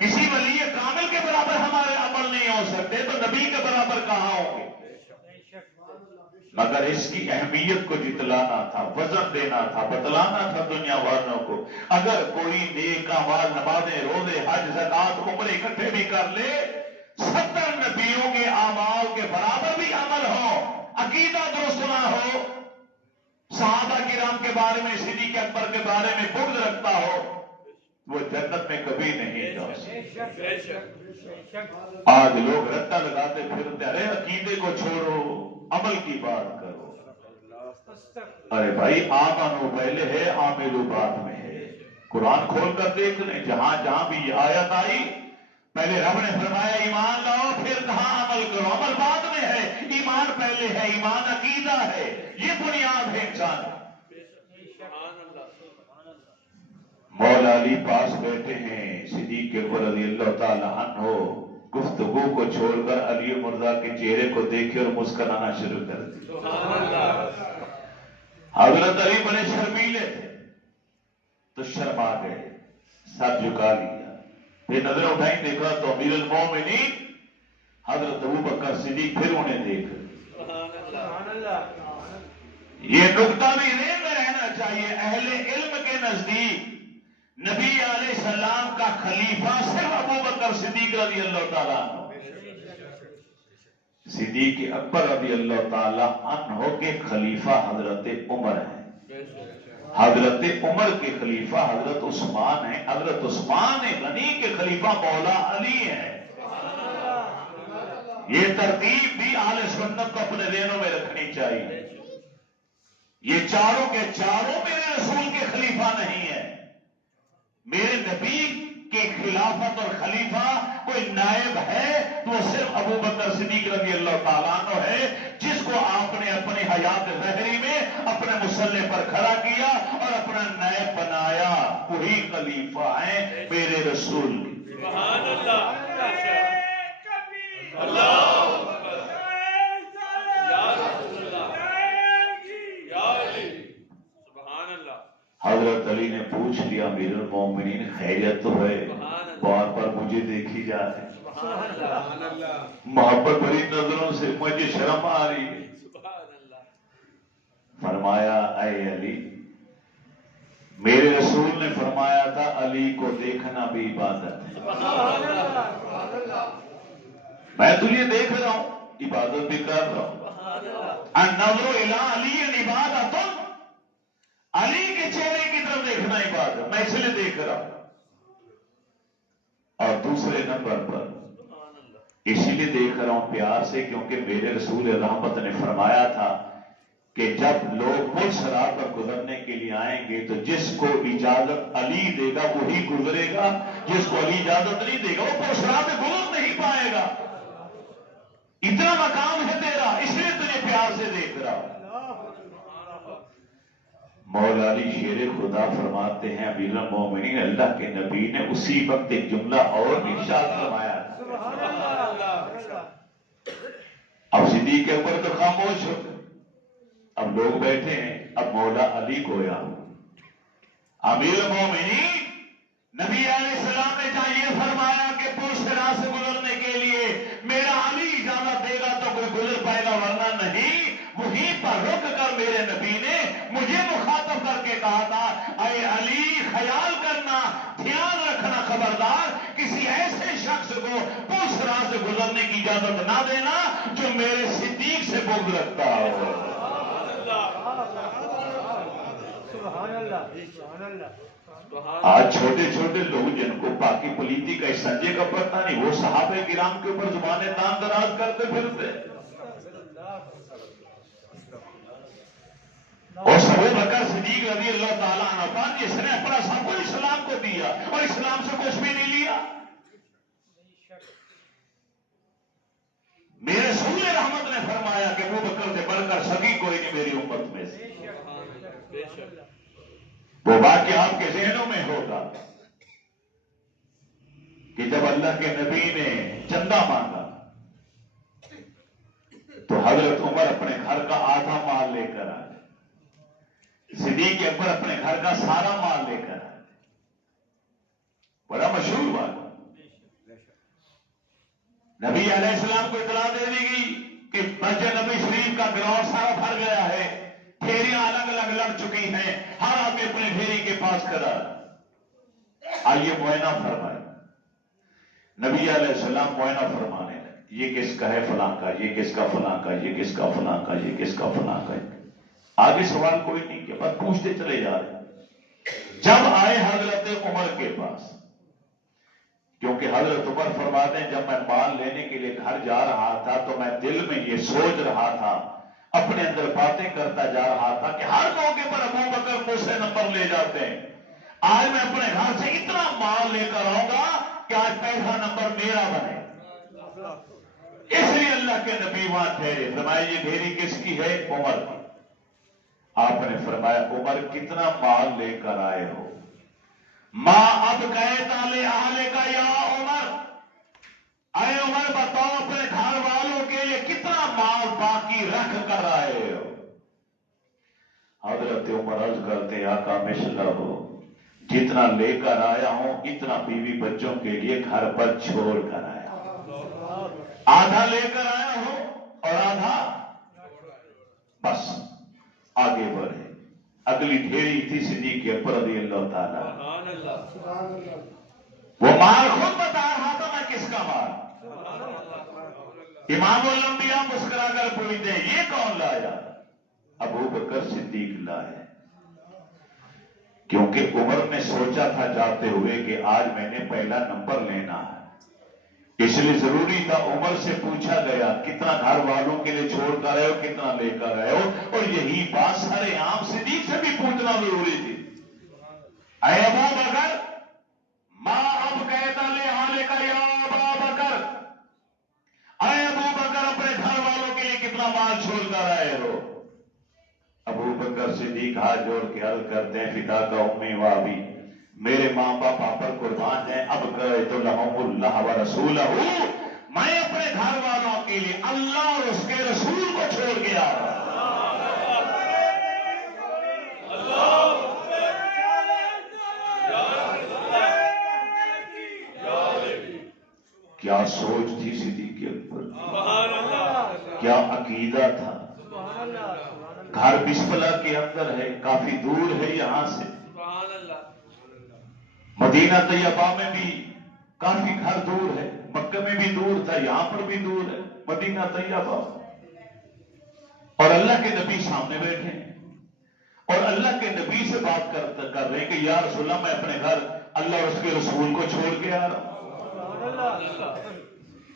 کسی ولی کامل کے برابر ہمارے عمل نہیں ہو سکتے، تو نبی کے برابر کہاں ہوں گے؟ مگر اس کی اہمیت کو جتلانا تھا، وزن دینا تھا، بتلانا تھا دنیا والوں کو۔ اگر کوئی نیک اعمال، نمازیں، روزے، حج، زکات، عمرے اکٹھے بھی کر لے، 70 نبیوں کے اعمال کے برابر بھی عمل ہو، عقیدہ درست نہ ہو، صحابہ کرام کے بارے میں، صدیق اکبر کے بارے میں بغض رکھتا ہو، وہ جنت میں کبھی نہیں جا سکتا۔ آج لوگ رٹا لگاتے پھرتے، ارے عقیدے کو چھوڑو، عمل کی بات کرو۔ ارے بھائی آمنو پہلے ہے، عاملو بعد میں ہے۔ قرآن کھول کر دیکھ لیں، جہاں جہاں بھی یہ آیت آئی پہلے رب نے فرمایا ایمان لاؤ، پھر کہاں عمل کرو، عمل بعد میں ہے، ایمان پہلے مسئلے ہے، ایمان عقیدہ ہے، یہ بنیاد ہے انسان کی۔ مولا علی پاس بیٹھے ہیں، صدیق اکبر رضی اللہ تعالی عنہ گفتگو کو چھوڑ کر علی مرزا کے چہرے کو دیکھے اور مسکرانا شروع کر دیا۔ حضرت علی بڑے شرمیلے تھے تو شرما گئے، سر جھکا لیا، پھر نظر اٹھائی، دیکھا تو امیر المومنین حضرت ابوبکر صدیق پھر انہیں دیکھ رہے۔ یہ نقطہ بھی ذہن میں رہنا چاہیے، اہل علم کے نزدیک نبی علیہ السلام کا خلیفہ صرف ابوبکر صدیق رضی اللہ تعالیٰ عنہ، صدیق اکبر رضی اللہ تعالیٰ عنہ کے خلیفہ حضرت عمر ہیں، حضرت عمر کے خلیفہ حضرت عثمان ہیں، حضرت عثمان غنی کے خلیفہ مولا علی ہیں۔ یہ ترتیب بھی اہل سنت کو اپنے ذہنوں میں رکھنی چاہیے۔ یہ چاروں کے چاروں میرے رسول کے خلیفہ نہیں ہیں۔ میرے نبی کے خلافت اور خلیفہ کوئی نائب ہے تو وہ صرف ابوبکر صدیق رضی اللہ تعالیٰ عنہ ہے، جس کو آپ نے اپنی حیات ظاہری میں اپنے مسلح پر کھڑا کیا اور اپنا نائب بنایا، وہی خلیفہ ہیں میرے رسول کے۔ سبحان اللہ، حضرت علی نے پوچھ لیا، امیر المومنین خیریت تو ہے؟ بار بار مجھے دیکھی جا رہی، محبت بھری نظروں سے مجھے شرم آ رہی ہے۔ فرمایا اے علی، میرے رسول نے فرمایا تھا علی کو دیکھنا بھی عبادت ہے، میں تجھے دیکھ رہا ہوں، عبادت بھی کر رہا ہوں۔ النظر الی علی عبادت، علی کے چہرے کی طرف دیکھنا عبادت، میں اس لیے دیکھ رہا ہوں۔ اور دوسرے نمبر پر اسی لیے دیکھ رہا ہوں پیار سے، کیونکہ میرے رسول رحمت نے فرمایا تھا کہ جب لوگ پل صراط پر گزرنے کے لیے آئیں گے تو جس کو اجازت علی دے گا وہی گزرے گا، جس کو علی اجازت نہیں دے گا وہ پل صراط پہ گزر نہیں پائے گا۔ اتنا مقام ہے تیرا، اس لیے تجھے پیار سے دیکھ رہا ہوں۔ مولا علی شیر خدا فرماتے ہیں، امیر المومنین اللہ کے نبی نے اسی وقت ایک جملہ اور ارشاد فرمایا۔ اب صدیق اکبر تو خاموش ہو گئے، اب لوگ بیٹھے ہیں، اب مولا علی گویا۔ امیر المومنین نبی علیہ السلام نے جہاں یہ فرمایا کہ پل صراط سے گزرنے کے لیے میرا علی اجازت دے گا تو کوئی گزر پائے گا ورنہ نہیں، وہیں پر رک کر میرے نبی نے مجھے مخاطب کر کے کہا تھا، اے علی خیال کرنا، دھیان رکھنا، خبردار کسی ایسے شخص کو پل صراط سے گزرنے کی اجازت نہ دینا جو میرے صدیق سے بغض رکھتا ہو۔ آج چھوٹے چھوٹے لوگ جن کو پاکی پلیتی کا اس سنجے کا پتہ نہیں، وہ صحابہ کرام کے اوپر زبانیں تان دراز کرتے پھرتے، اور ابو بکر صدیق رضی اللہ تعالیٰ عنہ پر جس نے اپنا سب کچھ اسلام کو دیا اور اسلام سے کچھ بھی نہیں لیا۔ میرے رسول رحمت نے فرمایا کہ ابو بکر سے بڑھ کر سگی کوئی نہیں میری امت میں سے۔ وہ واقعہ آپ کے ذہنوں میں ہوگا کہ جب اللہ کے نبی نے چندہ مانگا تو حضرت عمر اپنے گھر کا آدھا مال لے کر آئے، صدیق اکبر اپنے گھر کا سارا مال لے کر آئے۔ بڑا مشہور بات، نبی علیہ السلام کو اطلاع دے دی گئی کہ مسجد نبی شریف کا گراؤنڈ سارا بھر گیا ہے، پھیریاں الگ الگ لڑ چکی ہیں، ہر آدمی اپنے پھیری کے پاس کھڑا۔ آئیے معائنہ فرمائے۔ نبی علیہ السلام معائنہ فرمانے لگے، یہ کس کا ہے؟ فلاں کا۔ یہ کس کا؟ فلاں کا۔ یہ کس کا؟ فلاں کا۔ یہ کس کا؟ فلاں کا۔ آگے سوال کوئی نہیں کیا، بس پوچھتے چلے جا رہے۔ جب آئے حضرت عمر کے پاس، کیونکہ حضرت عمر فرماتے ہیں جب میں مال لینے کے لیے گھر جا رہا تھا تو میں دل میں یہ سوچ رہا تھا، اپنے اندر باتیں کرتا جا رہا تھا کہ ہر موقع پر ابو بکر مجھ سے نمبر لے جاتے ہیں، آج میں اپنے گھر سے اتنا مال لے کر آؤں گا کہ آج پہلا نمبر میرا بنے۔ اس لیے اللہ کے نبی وہاں ٹھہرے، فرمایا یہ ڈھیری کس کی ہے؟ عمر کی۔ آپ نے فرمایا عمر کتنا مال لے کر آئے ہو؟ ماں اب قیدا لأہلک یا عمر، اے عمر بتاؤ اپنے گھر والوں کے لیے کتنا مال باقی رکھ کر آئے ہو؟ حضرت عمر عرض کرتے آقا مثلہ ہو، جتنا لے کر آیا ہوں اتنا بیوی بچوں کے لیے گھر پر چھوڑ کر آیا ہوں، آدھا لے کر آیا ہوں اور آدھا بس آگے بڑھے۔ اگلی ڈھیری تھی صدیق اکبر رضی اللہ تعالیٰ، سبحان اللہ، وہ مال خود بتا رہا تھا میں کس کا مال۔ امام الانبیاء مسکرا کر پوچھتے یہ کون لایا؟ ابو بکر صدیق لائے، کیونکہ عمر نے سوچا تھا جاتے ہوئے کہ آج میں نے پہلا نمبر لینا ہے، اس لیے ضروری تھا عمر سے پوچھا گیا کتنا گھر والوں کے لیے چھوڑ کر آئے ہو، کتنا لے کر آئے ہو، اور یہی بات سارے عام صدیق سے بھی پوچھنا ضروری تھی۔ اے ابو بکر ما اب قیدا لأہلک یا ابا بکر، اے ابو بکر اپنے گھر والوں کے لیے کتنا مال چھوڑ کر آئے ہو؟ ابو بکر صدیق ہاتھ جوڑ کے عرض کرتے ہیں فدا کا امی و ابی، میرے ماں باپ آپ پر قربان ہیں، اب قیدت لہم اللہ و رسولہ، میں اپنے گھر والوں کے لیے اللہ اور اس کے رسول کو چھوڑ کے آ رہا ہوں۔ کیا سوچ تھی صدیق اکبر، کیا عقیدہ تھا۔ گھر بسملہ کے اندر ہے، کافی دور ہے یہاں سے، مدینہ طیبہ میں بھی کافی گھر دور ہے، مکہ میں بھی دور تھا، یہاں پر بھی دور ہے مدینہ طیبہ، اور اللہ کے نبی سامنے بیٹھے ہیں اور اللہ کے نبی سے بات کر رہے ہیں کہ یا رسول اللہ میں اپنے گھر اللہ اور اس کے رسول کو چھوڑ کے آ رہا ہوں۔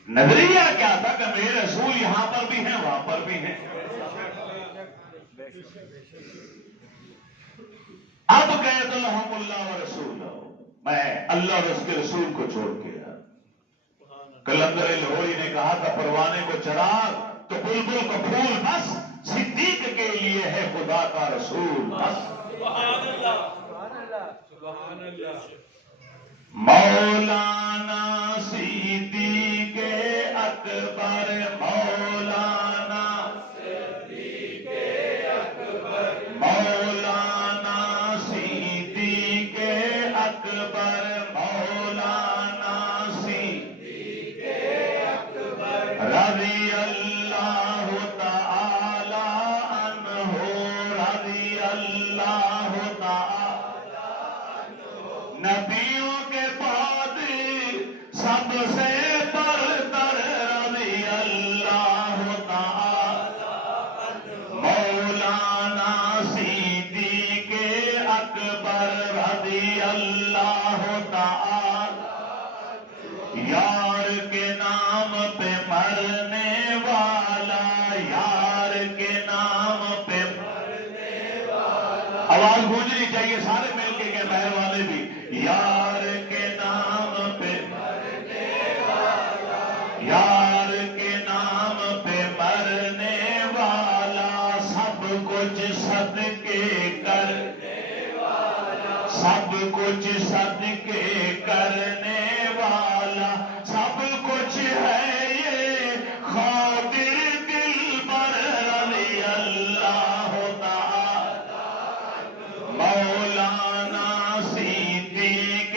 نظریہ کیا تھا کہ میرے رسول یہاں پر بھی ہیں وہاں پر بھی ہیں، اب قید لہم اللہ و رسولہ، میں اللہ اور اس کے رسول کو چھوڑ کے آیا۔ کلندر لاہوری نے کہا تھا پروانے کو چراغ تو بلبل کو پھول، بس صدیق کے لیے ہے خدا کا رسول بس۔ مولانا صدیق اکبر، مولانا صدیق اکبر، مولانا صدیق اکبر، مولانا صدیق اکبر رضی اللہ تعالی عنہ، رضی اللہ تعالی عنہ، نبیوں کے بعد سب سے برتر رضی اللہ تعالی عنہ، مولانا صدیق اکبر رضی اللہ تعالی عنہ، یار کے نام پہ مرنے والا، یار کے نام پہ مرنے والا، آواز گونجنی چاہیے سارے مل کے کہ بہر والے بھی، یار کے نام پہ مرنے والا، یار کے نام پہ مرنے والا، سب کچھ صدقے کرنے والا، سب کچھ صدقے کرنے والا، سب کچھ ہے یہ خاطر دلبر رضی اللہ تعالی عنہ، مولانا صدیق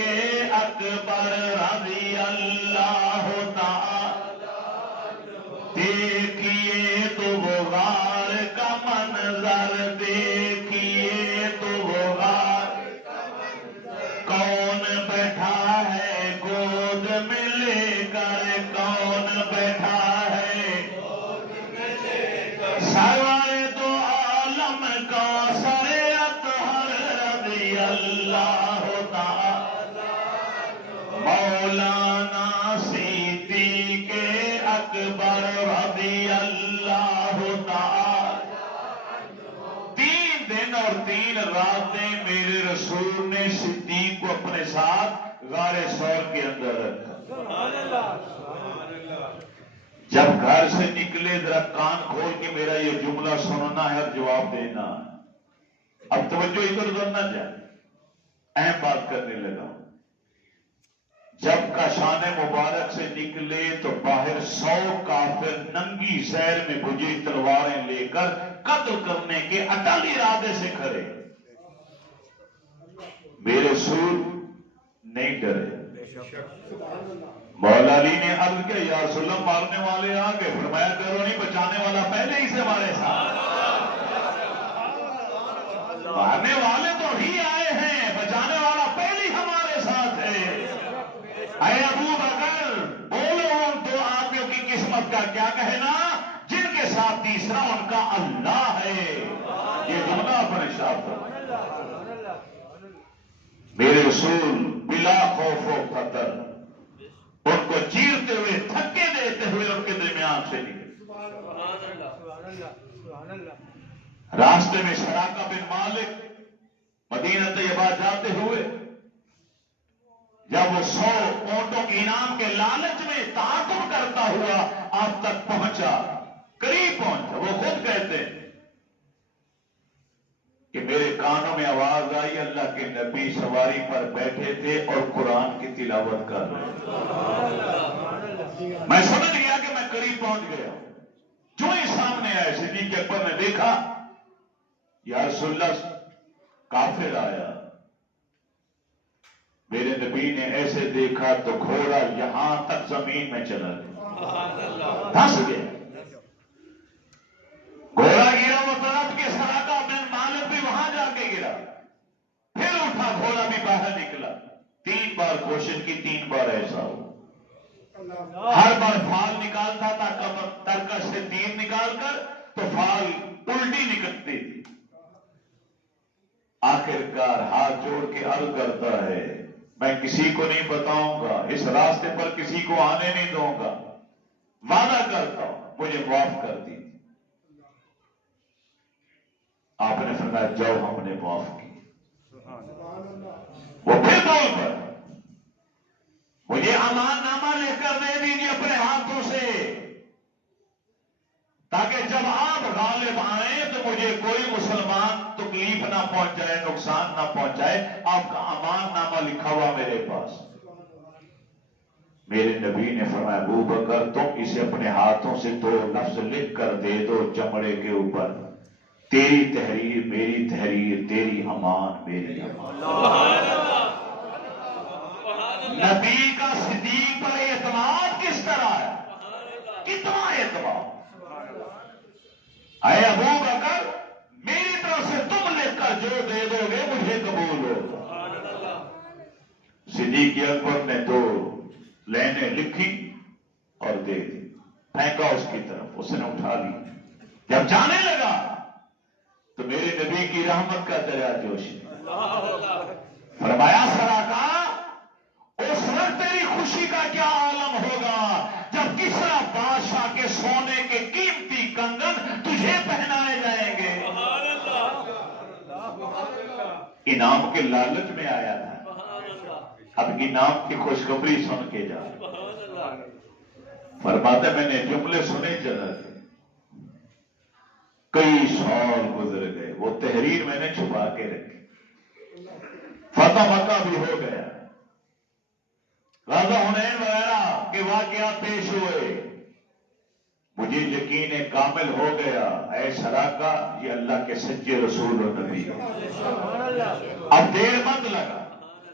اکبر رضی اللہ تعالی عنہ، دیکھیے تو وہ غار کا منظر، دیکھیے تو وہ غار کا منظر، کون بیٹھا ہے گود میں لے کر، کون بیٹھا ہے گود میں لے کر، سرور دو عالم کا سر اطہر رضی اللہ تعالی عنہ، مولانا صدیق اکبر رضی اللہ تعالی عنہ۔ 3 دن اور 3 راتیں میرے رسول نے صدیق کو اپنے ساتھ غار ثور کے اندر رکھا۔ جب گھر سے نکلے ذرا کان کھول کے میرا یہ جملہ سننا ہے اور جواب دینا ہے۔ اب توجہ ادھر ادھر نہ جائے، اہم بات کرنے لگا۔ جب کاشان مبارک سے نکلے تو باہر 100 کافر ننگی زیر میں بجھی تلواریں لے کر قتل کرنے کے اٹل ارادے سے کھڑے۔ میرے رسول نہیں ڈرے۔ مولا علی نے عرض کیا یا رسول اللہ مارنے والے آ گئے، فرمایا ڈرو نہیں، بچانے والا پہلے ہی سے ہمارے ساتھ۔ مارنے والے تو ہی آئے ہیں، بچانے والا پہلے ہی ہمارے ساتھ ہے۔ اے ابو بکر بولو ان دو آدمیوں کی قسمت کا کیا کہنا جن کے ساتھ تیسرا ان کا اللہ ہے۔ یہ جملہ اپنے شاپ پر میرے رسول بلا خوف و خطر ان کو چیرتے ہوئے دھکے دیتے ہوئے ان کے درمیان سے نکلے۔ راستے میں سراقہ بن مالک مدینہ طیبہ جاتے ہوئے جب وہ 100 اونٹوں کے انعام کے لالچ میں تعاقب کرتا ہوا آپ تک پہنچا، قریب پہنچا، وہ خود کہتے ہیں کہ میرے کانوں میں آواز آئی اللہ کے نبی سواری پر بیٹھے تھے اور قرآن کی تلاوت کر رہے تھے۔ میں سمجھ گیا کہ میں قریب پہنچ گیا۔ جو ہی سامنے آئے صدیق اکبر نے دیکھا یا رسول اللہ کافر آیا۔ میرے نبی نے ایسے دیکھا تو گھوڑا یہاں تک زمین میں چلا گیا، دھس گیا، گھوڑا گرا، وہ طرف کے سراقہ بن مالک بھی وہاں جا کے گرا، پھر اٹھا، گھوڑا بھی باہر نکلا۔ 3 بار کوشش کی، 3 بار ایسا ہو، ہر بار فال نکالتا تھا ترکش سے تیر نکال کر تو فال الٹی نکلتی تھی۔ آخرکار ہاتھ جوڑ کے عرض کرتا ہے میں کسی کو نہیں بتاؤں گا، اس راستے پر کسی کو آنے نہیں دوں گا، وعدہ کرتا ہوں مجھے معاف کر دی۔ آپ نے فرمایا جاؤ، ہم نے معاف کی۔ وہ پھر بول کر مجھے امان نامہ لے کر دے دیجیے اپنے ہاتھوں سے، تاکہ جب آپ غالب آئیں تو مجھے کوئی مسلمان تکلیف نہ پہنچائے، نقصان نہ پہنچائے۔ آپ کا امان نامہ لکھا ہوا میرے پاس۔ میرے نبی نے فرمایا ابو بکر تم اسے اپنے ہاتھوں سے 2 لفظ لکھ کر دے دو چمڑے کے اوپر، تیری تحریر میری تحریر، تیری امان میری امان۔ نبی کا صدیق پر اعتماد کس طرح ہے، کتنا اعتماد۔ اے ابو بکر میری طرف سے تم لکھ کر جو دے دو گے مجھے قبول ہو۔ صدیق اکبر نے 2 لائنیں لکھی اور دے دی، پھینکا اس کی طرف، اس نے اٹھا لی۔ جب جانے لگا تو میرے نبی کی رحمت کا دریا جوش فرمایا سراقہ اس وقت تیری خوشی کا کیا عالم ہوگا جب کسرا بادشاہ کے سونے کے قیمتی کنگن تجھے پہنائے جائیں گے۔ انعام کے لالچ میں آیا تھا، اب انعام کی خوشخبری سن کے جا۔ فرماتا میں نے جملے سنے چلا تھے، کئی سال گزر گئے، وہ تحریر میں نے چھپا کے رکھی، فتح مکہ بھی ہو گیا، غزوہ حنین وغیرہ کے واقعات پیش ہوئے، مجھے یقین کامل ہو گیا اے سراقہ یہ اللہ کے سچے رسول و نبی ہے۔ اب دیر مت لگا،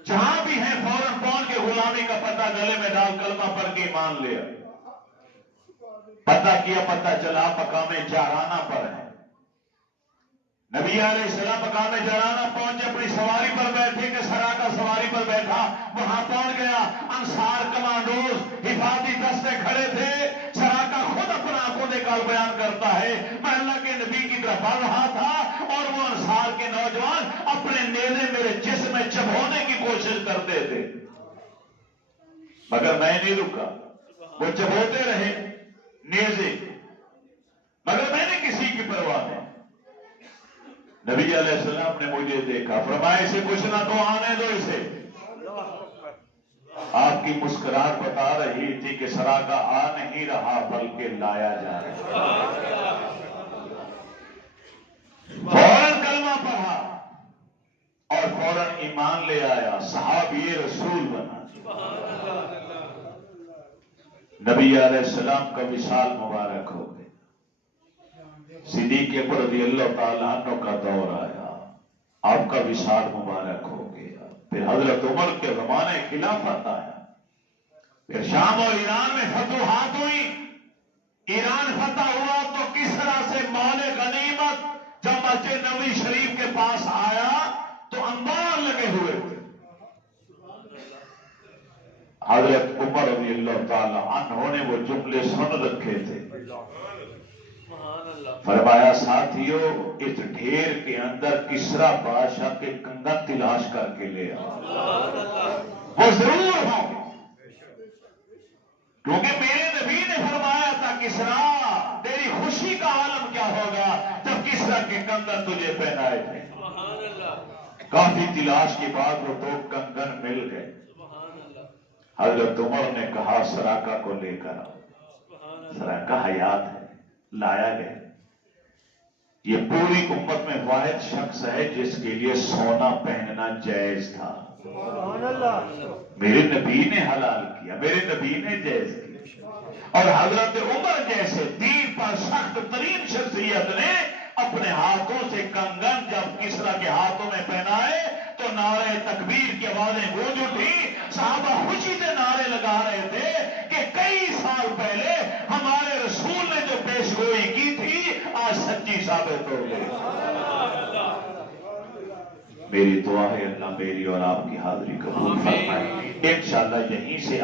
جہاں بھی ہیں فوراً پہنچ کے غلامی کا پتہ گلے میں ڈال کلمہ پڑھ کے ایمان لیا۔ پتہ کیا، پتہ چلا مقام جارانہ پر ہے۔ نبی علیہ السلام مقام جارانہ پہنچے، اپنی سواری پر بیٹھے کہ سراقہ سواری پر بیٹھا، وہاں پہنچ گیا، انصار کمانڈوز حفاظتی دستے کھڑے تھے۔ سراقہ خود اپنا آنکھوں دیکھا بیان کرتا ہے میں اللہ کے نبی کی طرف بڑھ رہا تھا اور وہ انصار کے نوجوان اپنے نیزے میرے جسم میں چبھونے کی کوشش کرتے تھے، مگر میں نہیں رکا، وہ چبھوتے رہے نیزے، مگر میں نے کسی کی پرواہ نہیں۔ نبی علیہ السلام نے مجھے دیکھا، فرمایا اسے کچھ نہ تو آنے دو اسے، آپ کی کی مسکراہٹ بتا رہی تھی کہ کسریٰ کا آ نہیں رہا بلکہ لایا جا رہا. فوراً کلمہ پڑھا اور فوراً ایمان لے آیا، صحابی رسول بنا. نبی علیہ السلام کا وصال مبارک ہو گئے. صدیق اکبر رضی اللہ تعالیٰ عنہ کا دور آیا، آپ کا وصال مبارک ہو گیا. پھر حضرت عمر کے زمانے خلافت آیا. پھر شام اور ایران میں فتوحات ہوئی. ایران فتح ہوا تو کسریٰ سے مال غنیمت جب مسجد نبوی شریف کے پاس آیا تو انبار لگے ہوئے تھے. حضرت عمر رضی اللہ تعالیٰ عنہ نے وہ جملے سن رکھے تھے. فرمایا ساتھیو اس ڈھیر کے اندر کسریٰ بادشاہ کے کنگن تلاش کر کے لے آؤ، وہ ضرور ہوں. کیونکہ میرے نبی نے فرمایا تھا کسریٰ تیری خوشی کا عالم کیا ہوگا جب کسریٰ کے کنگن تجھے پہنائے تھے. کافی تلاش کے بعد وہ 2 کنگن مل گئے. حضرت عمر نے کہا سراقہ کو لے کر آؤ. سراقہ حیات ہے، لایا گیا. یہ پوری امت میں واحد شخص ہے جس کے لیے سونا پہننا جائز تھا. میرے نبی نے حلال کیا، میرے نبی نے جائز کیا. اور حضرت عمر جیسے دین پر سخت ترین شخصیت نے اپنے ہاتھوں سے کنگن جب کسریٰ کے ہاتھوں میں پہنائے تو نعرہ تکبیر کی آوازیں گونج اٹھی. صحابہ خوشی سے نعرے لگا رہے تھے کہ کئی سال پہلے ہمارے رسول نے جو پیش گوئی کی تھی آج سچی ثابت ہو گئی. میری دعا ہے اللہ میری اور آپ کی حاضری قبول فرمائے. انشاءاللہ یہیں سے